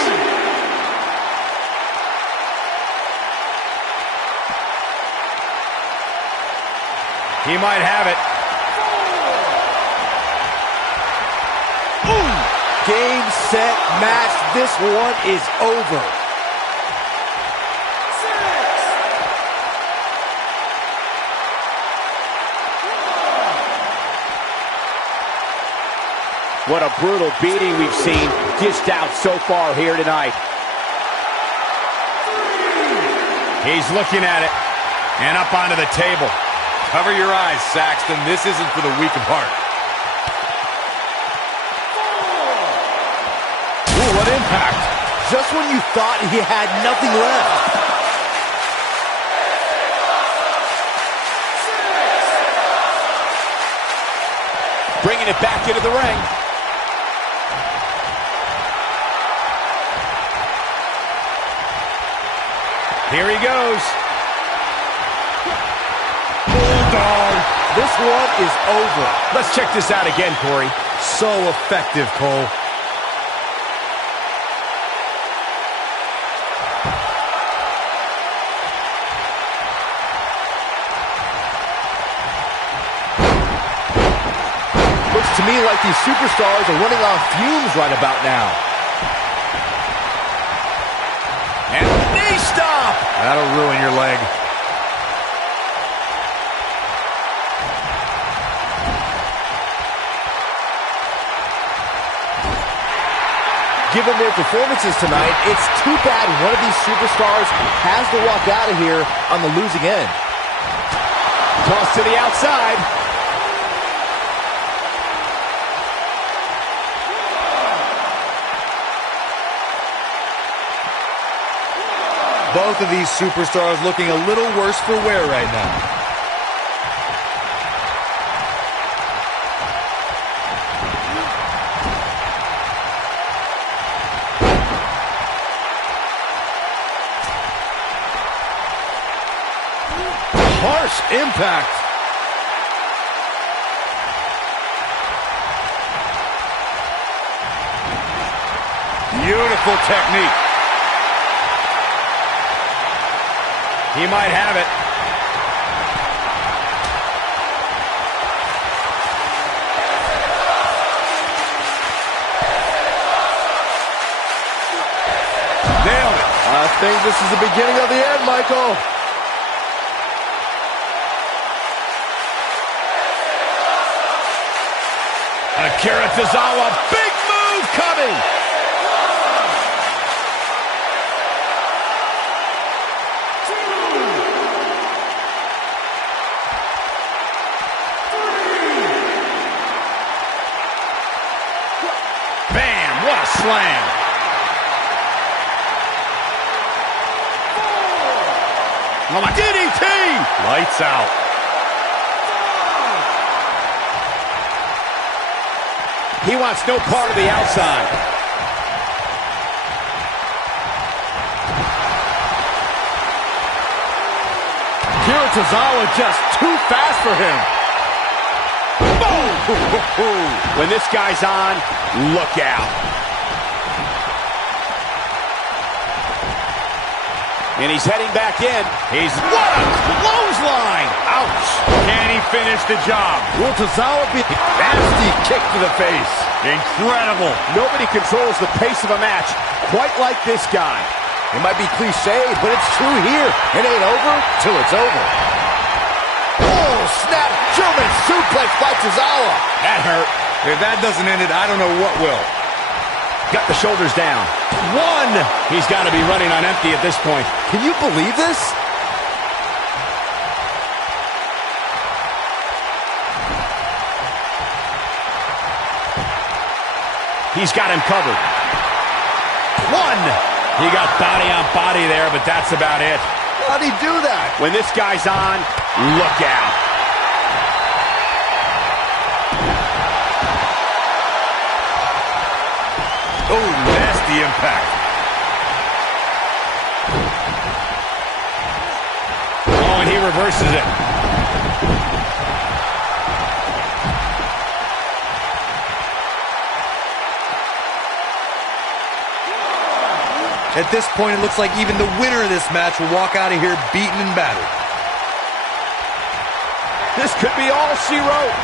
He might have it. Ooh. Game, set, match. This one is over. What a brutal beating we've seen dished out so far here tonight. He's looking at it. And up onto the table. Cover your eyes, Saxton. This isn't for the weak of heart. Ooh, what impact. Just when you thought he had nothing left. Bringing it back into the ring. Here he goes. Bulldog. This one is over. Let's check this out again, Corey. So effective, Cole. Looks to me like these superstars are running on fumes right about now. And knee stop. That'll ruin your leg. Given their performances tonight, it's too bad one of these superstars has to walk out of here on the losing end. Toss to the outside. Both of these superstars looking a little worse for wear right now. Harsh impact. Beautiful technique. He might have it. Nailed it. I think this is the beginning of the end, Michael. Akira Tozawa, big move coming. Bam, what a slam. DDT. Lights out. He wants no part of the outside. Akira Tozawa just too fast for him. Boom! When this guy's on, look out. And he's heading back in. What a clothesline. Ouch. Can he finish the job? Will Tozawa be nasty kick to the face? Incredible. Nobody controls the pace of a match quite like this guy. It might be cliche, but it's true here. It ain't over till it's over. Oh, snap! German suplex by Tozawa. That hurt. If that doesn't end it, I don't know what will. Got the shoulders down. One. He's got to be running on empty at this point. Can you believe this? He's got him covered. One. He got body on body there, but that's about it. How'd he do that? When this guy's on, look out. Oh, nasty impact. Oh, and he reverses it. At this point, it looks like even the winner of this match will walk out of here beaten and battered. This could be all she wrote.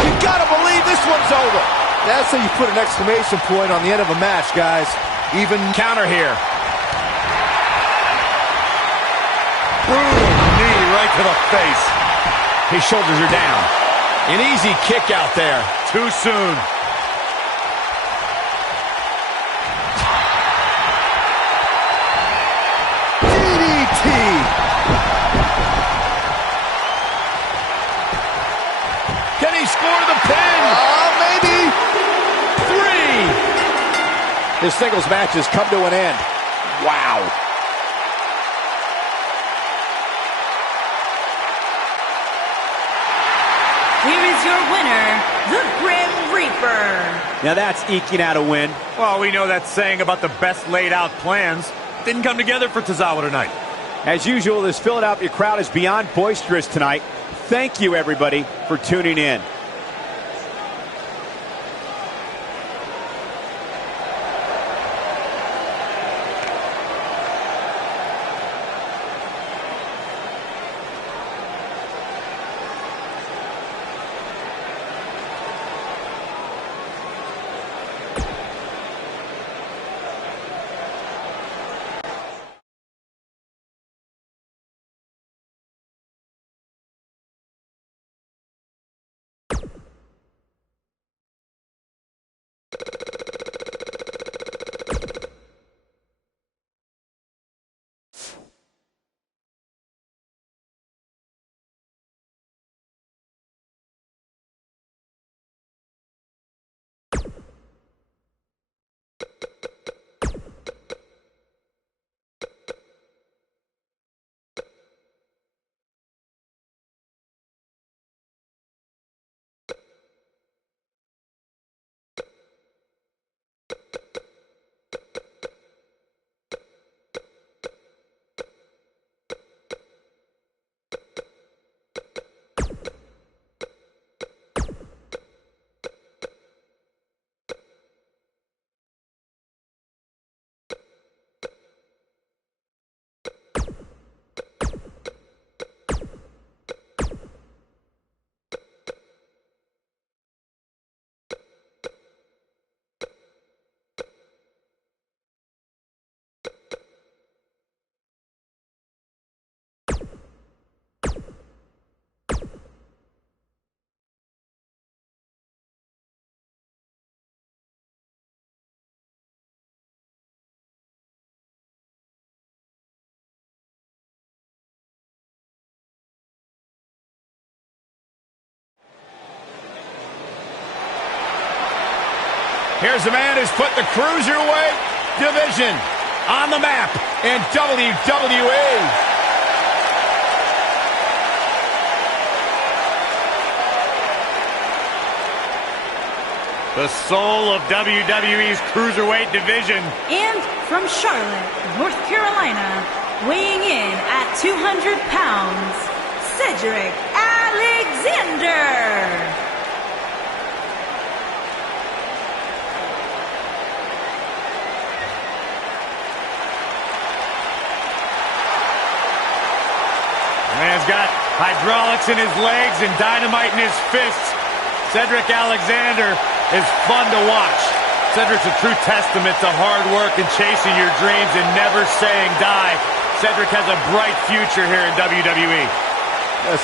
You gotta believe this one's over. That's how you put an exclamation point on the end of a match, guys. Even counter here. Brutal knee right to the face. His shoulders are down. An easy kick out there. Too soon. DDT. Can he score the pin? Maybe. 3. This singles match has come to an end. Wow. Here is your winner, the Grim Reaper. Now that's eking out a win. Well, we know that saying about the best laid out plans didn't come together for Tozawa tonight. As usual, this Philadelphia crowd is beyond boisterous tonight. Thank you, everybody, for tuning in. Here's the man who's put the Cruiserweight division on the map in WWE. The soul of WWE's Cruiserweight division. And from Charlotte, North Carolina, weighing in at 200 pounds, Cedric Alexander. Man's got hydraulics in his legs and dynamite in his fists. Cedric Alexander is fun to watch. Cedric's a true testament to hard work and chasing your dreams and never saying die. Cedric has a bright future here in WWE.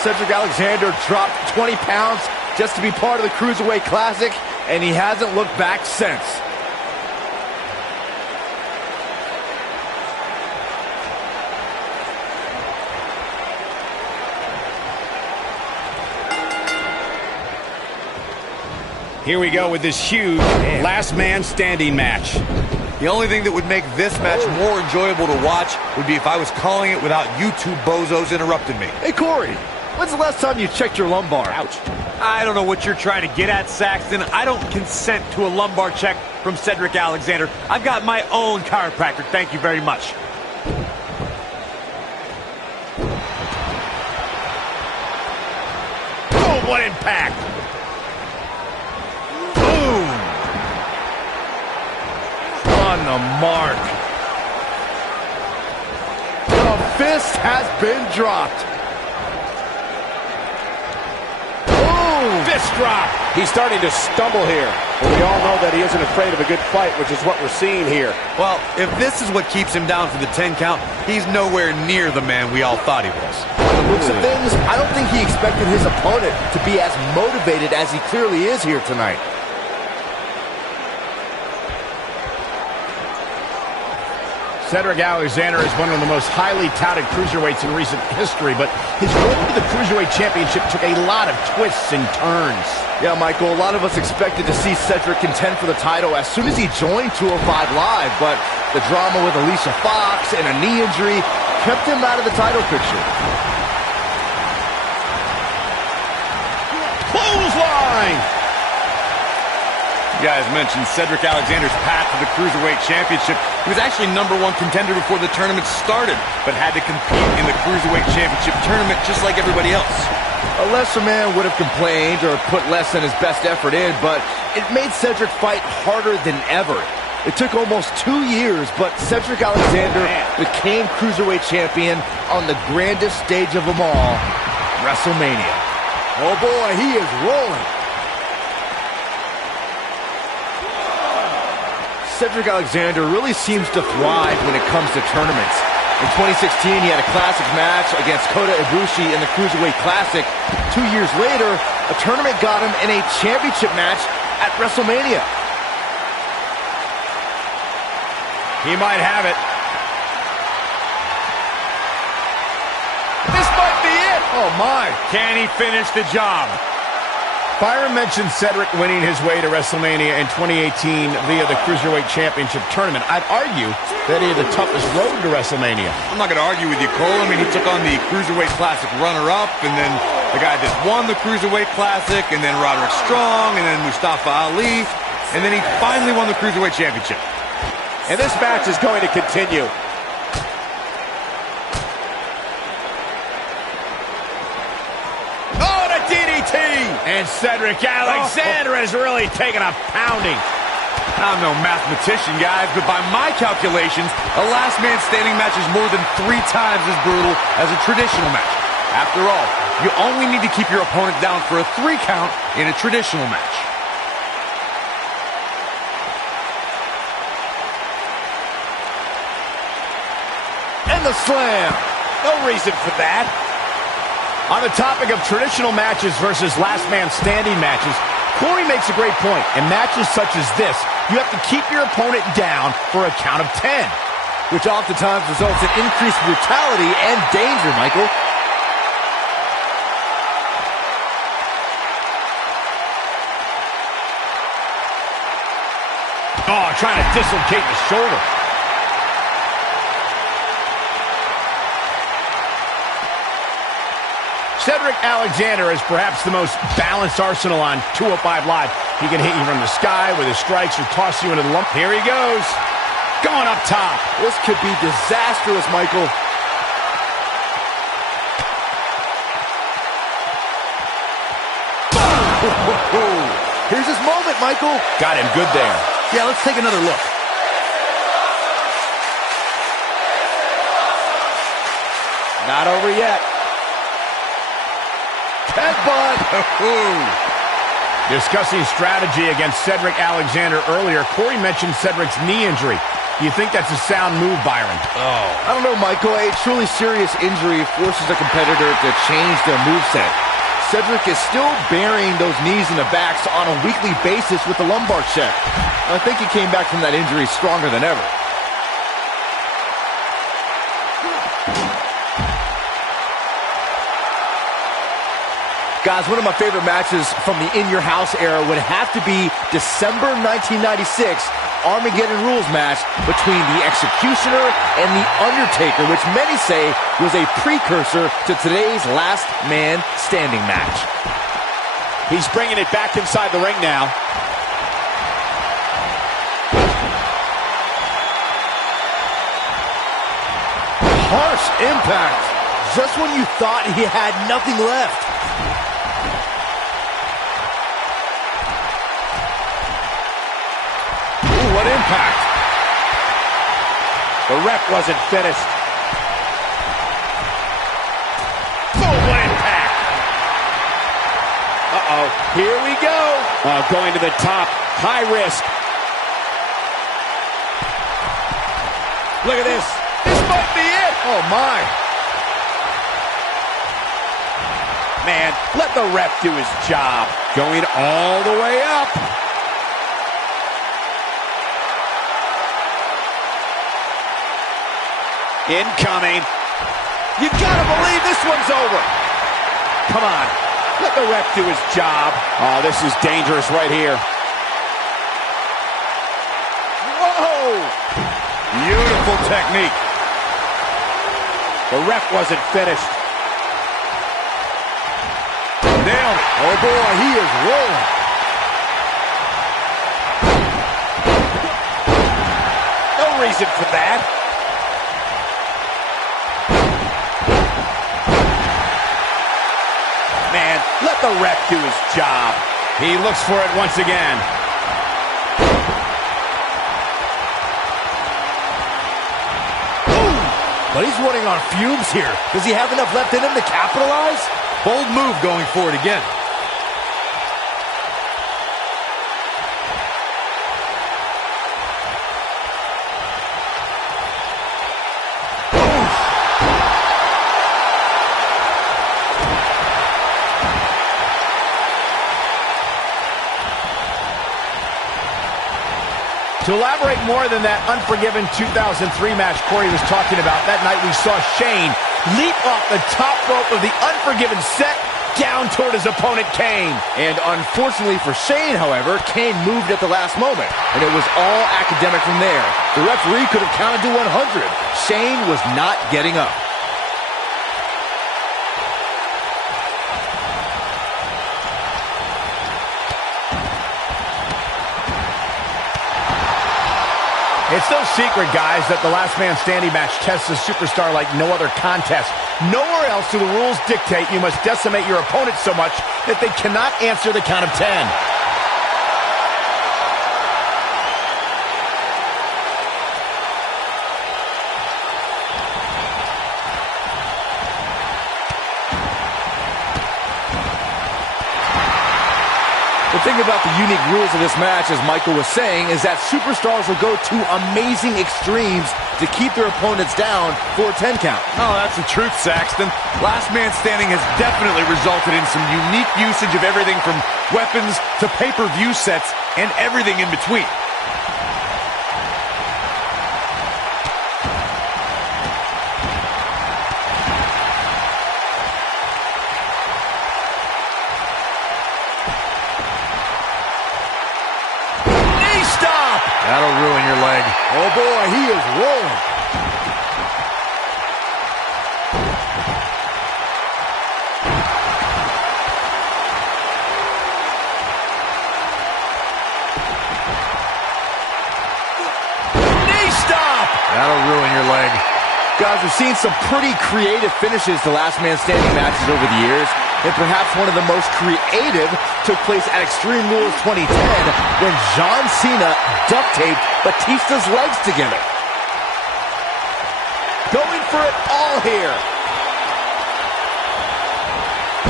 Cedric Alexander dropped 20 pounds just to be part of the Cruiserweight Classic, and he hasn't looked back since. Here we go with this huge last man standing match. The only thing that would make this match more enjoyable to watch would be if I was calling it without you two bozos interrupting me. Hey, Corey, when's the last time you checked your lumbar? Ouch. I don't know what you're trying to get at, Saxton. I don't consent to a lumbar check from Cedric Alexander. I've got my own chiropractor. Thank you very much. Boom, what impact! On the mark. The fist has been dropped. Boom! fist drop. He's starting to stumble here. Well, we all know that he isn't afraid of a good fight, which is what we're seeing here. Well, if this is what keeps him down for the 10 count, he's nowhere near the man we all thought he was. By the looks of things, I don't think he expected his opponent to be as motivated as he clearly is here tonight. Cedric Alexander is one of the most highly touted cruiserweights in recent history, but his road to the Cruiserweight Championship took a lot of twists and turns. Yeah, Michael, a lot of us expected to see Cedric contend for the title as soon as he joined 205 Live, but the drama with Alicia Fox and a knee injury kept him out of the title picture. Clothesline! You guys mentioned Cedric Alexander's path to the Cruiserweight Championship. He was actually #1 contender before the tournament started, but had to compete in the Cruiserweight Championship tournament just like everybody else. A lesser man would have complained or put less than his best effort in, but it made Cedric fight harder than ever. It took almost 2 years, but Cedric Alexander became Cruiserweight Champion on the grandest stage of them all, WrestleMania. Oh boy, he is rolling. Cedric Alexander really seems to thrive when it comes to tournaments. In 2016, he had a classic match against Kota Ibushi in the Cruiserweight Classic. 2 years later, a tournament got him in a championship match at WrestleMania. He might have it. This might be it. Oh, my. Can he finish the job? Byron mentioned Cedric winning his way to WrestleMania in 2018 via the Cruiserweight Championship Tournament. I'd argue that he had the toughest road to WrestleMania. I'm not going to argue with you, Cole. I mean, he took on the Cruiserweight Classic runner-up, and then the guy that won the Cruiserweight Classic, and then Roderick Strong, and then Mustafa Ali, and then he finally won the Cruiserweight Championship. And this match is going to continue. And Cedric Alexander has really taken a pounding. I'm no mathematician, guys, but by my calculations, a last man standing match is more than 3 times as brutal as a traditional match. After all, you only need to keep your opponent down for a 3 count in a traditional match. And the slam. No reason for that. On the topic of traditional matches versus last man standing matches, Corey makes a great point. In matches such as this, you have to keep your opponent down for a count of 10. Which oftentimes results in increased brutality and danger, Michael. Oh, trying to dislocate the shoulder. Cedric Alexander is perhaps the most balanced arsenal on 205 Live. He can hit you from the sky with his strikes or toss you into the lump. Here he goes. Going up top. This could be disastrous, Michael. Here's his moment, Michael. Got him good there. Yeah, let's take another look. Not over yet. Headbutt. Discussing strategy against Cedric Alexander earlier, Corey mentioned Cedric's knee injury. Do you think that's a sound move, Byron? I don't know, Michael. A truly serious injury forces a competitor to change their moveset. Cedric is still burying those knees in the backs on a weekly basis with the lumbar check. I think he came back from that injury stronger than ever. Guys, one of my favorite matches from the In Your House era would have to be December 1996 Armageddon Rules match between the Executioner and the Undertaker, which many say was a precursor to today's Last Man Standing match. He's bringing it back inside the ring now. Harsh impact. Just when you thought he had nothing left. What impact. The ref wasn't finished. Oh, what impact. Uh-oh, here we go. Going to the top, high risk. Look at this. This might be it. Oh, my. Man, let the ref do his job. Going all the way up. Incoming. You gotta believe this one's over. Come on, let the ref do his job. Oh, this is dangerous right here. Whoa! Beautiful technique. The ref wasn't finished. Nailed it. Oh, boy, he is rolling. No reason for that. Man, let the ref do his job. He looks for it once again. But he's running on fumes here. Does he have enough left in him to capitalize? Bold move going for it again. To elaborate more than that unforgiven 2003 match Corey was talking about, that night we saw Shane leap off the top rope of the Unforgiven set down toward his opponent Kane. And unfortunately for Shane, however, Kane moved at the last moment, and it was all academic from there. The referee could have counted to 100. Shane was not getting up. It's no secret, guys, that the last man standing match tests a superstar like no other contest. Nowhere else do the rules dictate you must decimate your opponent so much that they cannot answer the count of 10. The thing about the unique rules of this match, as Michael was saying, is that superstars will go to amazing extremes to keep their opponents down for a 10 count. Oh, that's the truth, Saxton. Last Man Standing has definitely resulted in some unique usage of everything from weapons to pay-per-view sets and everything in between. That'll ruin your leg. Oh boy, he is rolling. Knee stop! That'll ruin your leg. Guys, we've seen some pretty creative finishes to Last Man Standing matches over the years, and perhaps one of the most creative took place at Extreme Rules 2010 when John Cena duct-taped Batista's legs together. Going for it all here.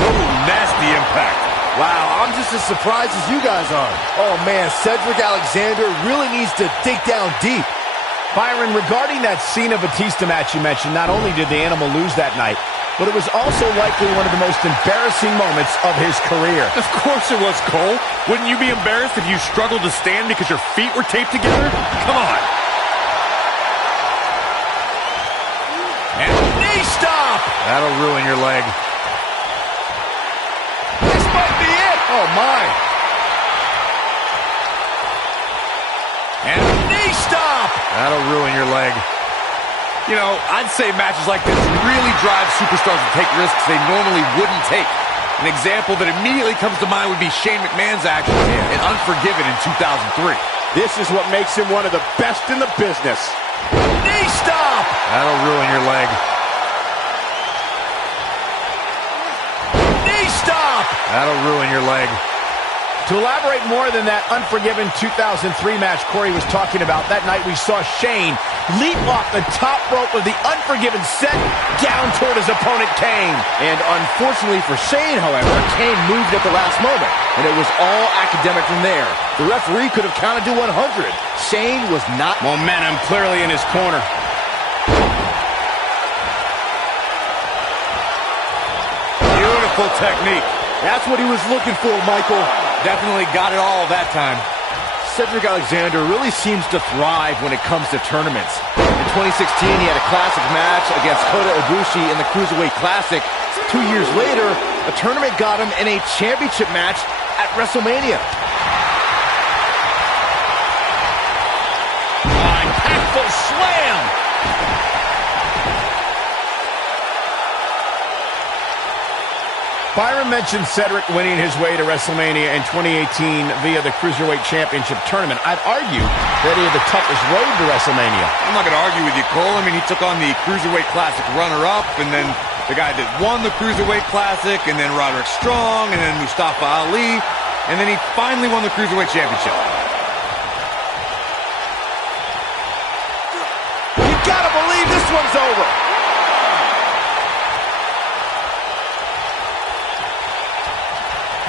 Ooh, nasty impact. Wow, I'm just as surprised as you guys are. Oh man, Cedric Alexander really needs to dig down deep. Byron, regarding that Cena-Batista match you mentioned, not only did the Animal lose that night, but it was also likely one of the most embarrassing moments of his career. Of course it was, Cole. Wouldn't you be embarrassed if you struggled to stand because your feet were taped together? Come on. And knee stop! That'll ruin your leg. This might be it. Oh my. And knee stop! That'll ruin your leg. You know, I'd say matches like this really drive superstars to take risks they normally wouldn't take. An example that immediately comes to mind would be Shane McMahon's action in Unforgiven in 2003. This is what makes him one of the best in the business. Knee stop! That'll ruin your leg. Knee stop! That'll ruin your leg. To elaborate more than that unforgiven 2003 match Corey was talking about, that night we saw Shane leap off the top rope of the Unforgiven set down toward his opponent Kane. And unfortunately for Shane, however, Kane moved at the last moment, and it was all academic from there. The referee could have counted to 100. Shane was not... Momentum clearly in his corner. Beautiful technique. That's what he was looking for, Michael. Definitely got it all that time. Cedric Alexander really seems to thrive when it comes to tournaments. In 2016, he had a classic match against Kota Ibushi in the Cruiserweight Classic. 2 years later, a tournament got him in a championship match at WrestleMania. Impactful slam! Byron mentioned Cedric winning his way to WrestleMania in 2018 via the Cruiserweight Championship Tournament. I'd argue that he had the toughest road to WrestleMania. I'm not going to argue with you, Cole. I mean, he took on the Cruiserweight Classic runner-up, and then the guy that won the Cruiserweight Classic, and then Roderick Strong, and then Mustafa Ali, and then he finally won the Cruiserweight Championship. You gotta believe this one's over.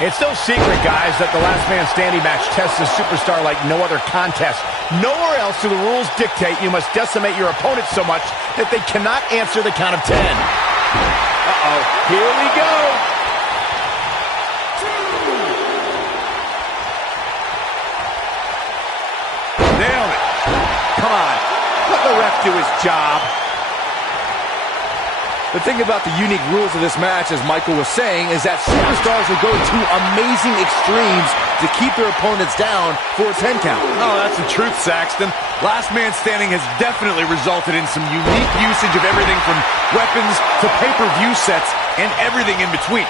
It's no secret, guys, that the last man standing match tests a superstar like no other contest. Nowhere else do the rules dictate you must decimate your opponent so much that they cannot answer the count of 10. Uh-oh, here we go. Nailed it. Come on, let the ref do his job. The thing about the unique rules of this match, as Michael was saying, is that superstars will go to amazing extremes to keep their opponents down for a 10 count. Oh, that's the truth, Saxton. Last Man Standing has definitely resulted in some unique usage of everything from weapons to pay-per-view sets and everything in between.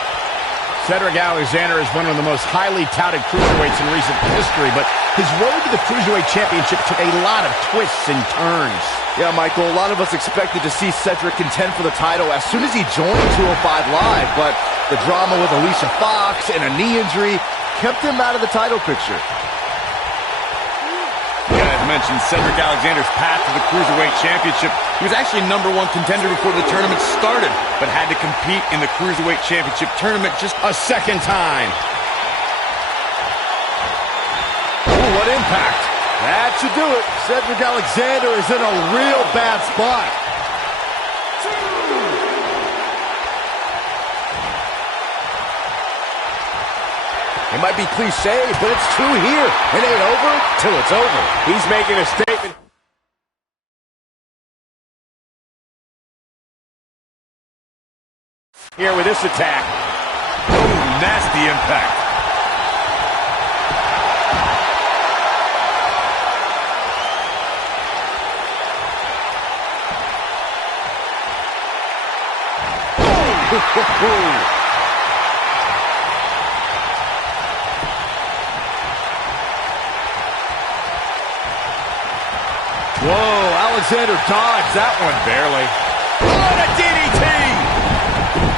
Cedric Alexander is one of the most highly touted cruiserweights in recent history, but his road to the Cruiserweight Championship took a lot of twists and turns. Yeah, Michael, a lot of us expected to see Cedric contend for the title as soon as he joined 205 Live, but the drama with Alicia Fox and a knee injury kept him out of the title picture. You guys mentioned Cedric Alexander's path to the Cruiserweight Championship. He was actually #1 contender before the tournament started, but had to compete in the Cruiserweight Championship tournament just A second time. Ooh, what impact. That should do it. Cedric Alexander is in a real bad spot. It might be cliche, but it's true here. It ain't over till it's over. He's making a statement. Here with this attack. Ooh, nasty impact. Whoa, Alexander dodged that one barely. What a DDT!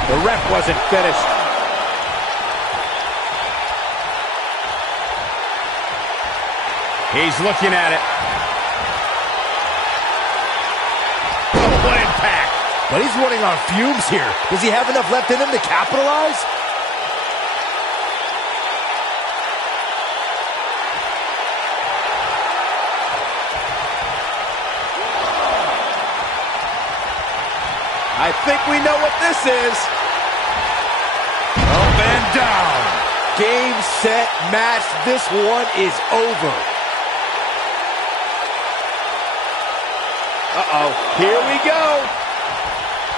The ref wasn't finished. He's looking at it. Oh, what impact! But he's running on fumes here. Does he have enough left in him to capitalize? I think we know what this is. Up and down. Game, set, match. This one is over. Uh-oh, here we go.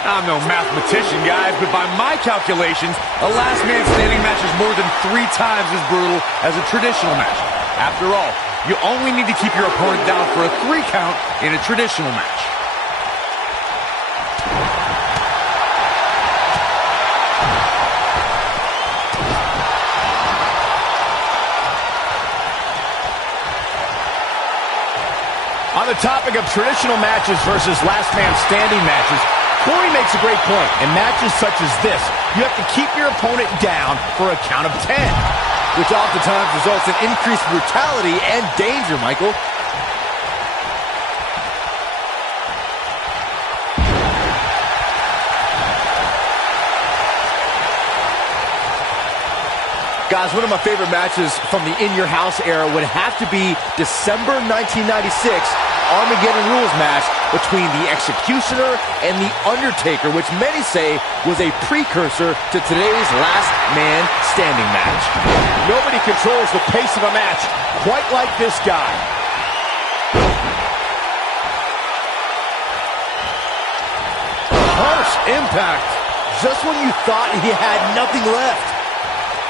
I'm no mathematician, guys, but by my calculations, a last man standing match is more than 3 times as brutal as a traditional match. After all, you only need to keep your opponent down for a 3 count in a traditional match. On the topic of traditional matches versus last man standing matches, Corey makes a great point. In matches such as this, you have to keep your opponent down for a count of 10. which oftentimes results in increased brutality and danger, Michael. Guys, one of my favorite matches from the In Your House era would have to be December 1996 Armageddon Rules match between the Executioner and the Undertaker, which many say was a precursor to today's Last Man Standing match. Nobody controls the pace of a match quite like this guy. Harsh impact, just when you thought he had nothing left.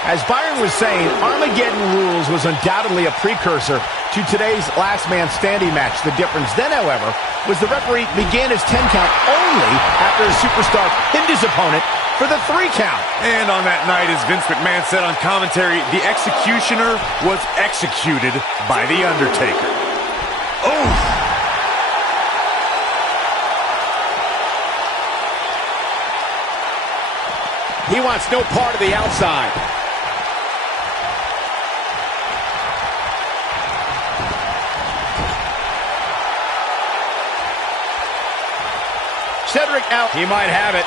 As Byron was saying, Armageddon Rules was undoubtedly a precursor to today's Last Man Standing match. The difference then, however, was the referee began his 10 count only after a superstar pinned his opponent for the 3 count. And on that night, as Vince McMahon said on commentary, the Executioner was executed by the Undertaker. Oh! He wants no part of the outside. Cedric out. He might have it.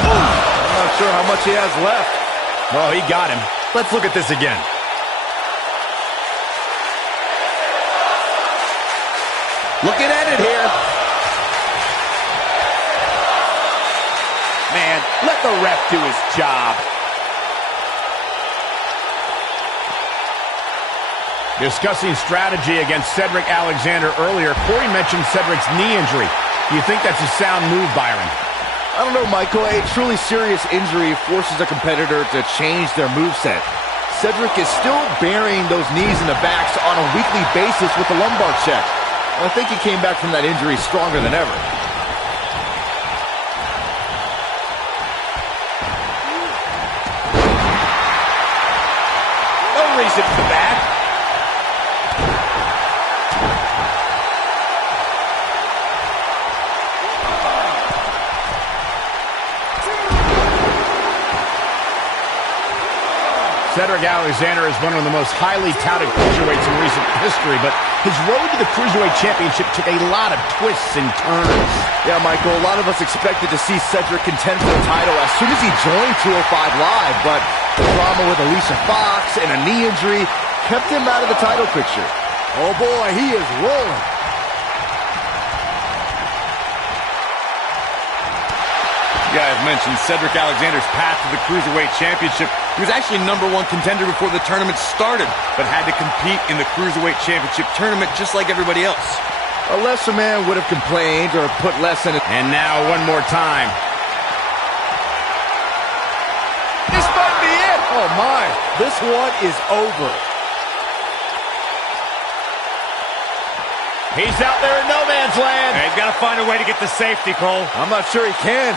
I'm not sure how much he has left. Oh, he got him. Let's look at this again. Looking at it here. Man, let the ref do his job. Discussing strategy against Cedric Alexander earlier, Corey mentioned Cedric's knee injury. Do you think that's a sound move, Byron? I don't know, Michael. A truly serious injury forces a competitor to change their moveset. Cedric is still burying those knees in the backs on a weekly basis with the lumbar check. I think he came back from that injury stronger than ever. No reason for that. Cedric Alexander is one of the most highly touted cruiserweights in recent history, but his road to the Cruiserweight Championship took a lot of twists and turns. Yeah, Michael, a lot of us expected to see Cedric contend for the title as soon as he joined 205 Live, but the drama with Alicia Fox and a knee injury kept him out of the title picture. Oh boy, he is rolling. You guys mentioned Cedric Alexander's path to the Cruiserweight Championship. He was actually #1 contender before the tournament started, but had to compete in the Cruiserweight Championship tournament just like everybody else. A lesser man would have complained or put less in it. And now one more time. This might be it. Oh my, this one is over. He's out there in no man's land. He's got to find a way to get to safety, Cole. I'm not sure he can.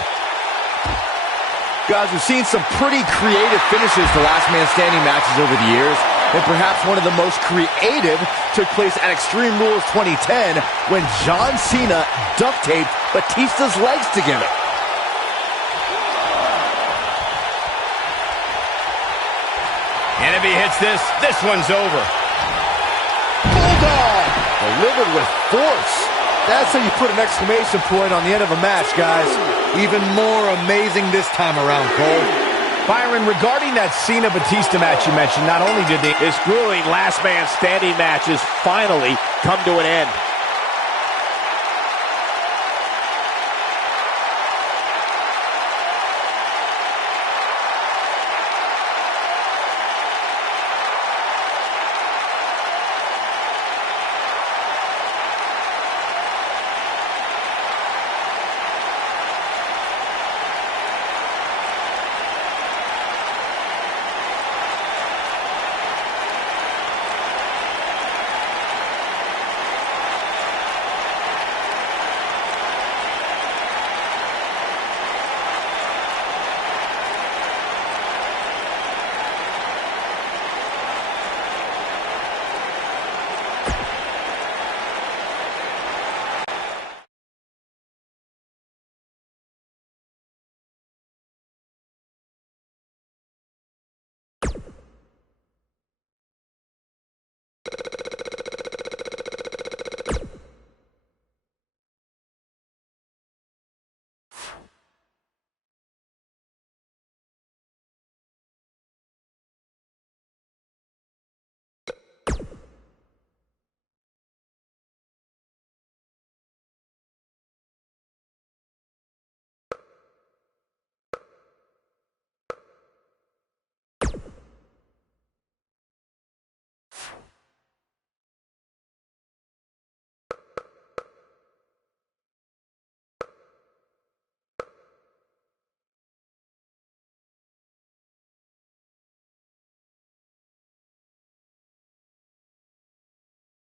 Guys, we've seen some pretty creative finishes for Last Man Standing matches over the years, and perhaps one of the most creative took place at Extreme Rules 2010 when John Cena duct taped Batista's legs together. And if he hits this, this one's over. Bulldog! Delivered with force. That's how you put an exclamation point on the end of a match, guys. Even more amazing this time around, Cole. Byron, regarding that Cena-Batista match you mentioned, not only did This grueling Last Man Standing matches finally come to an end.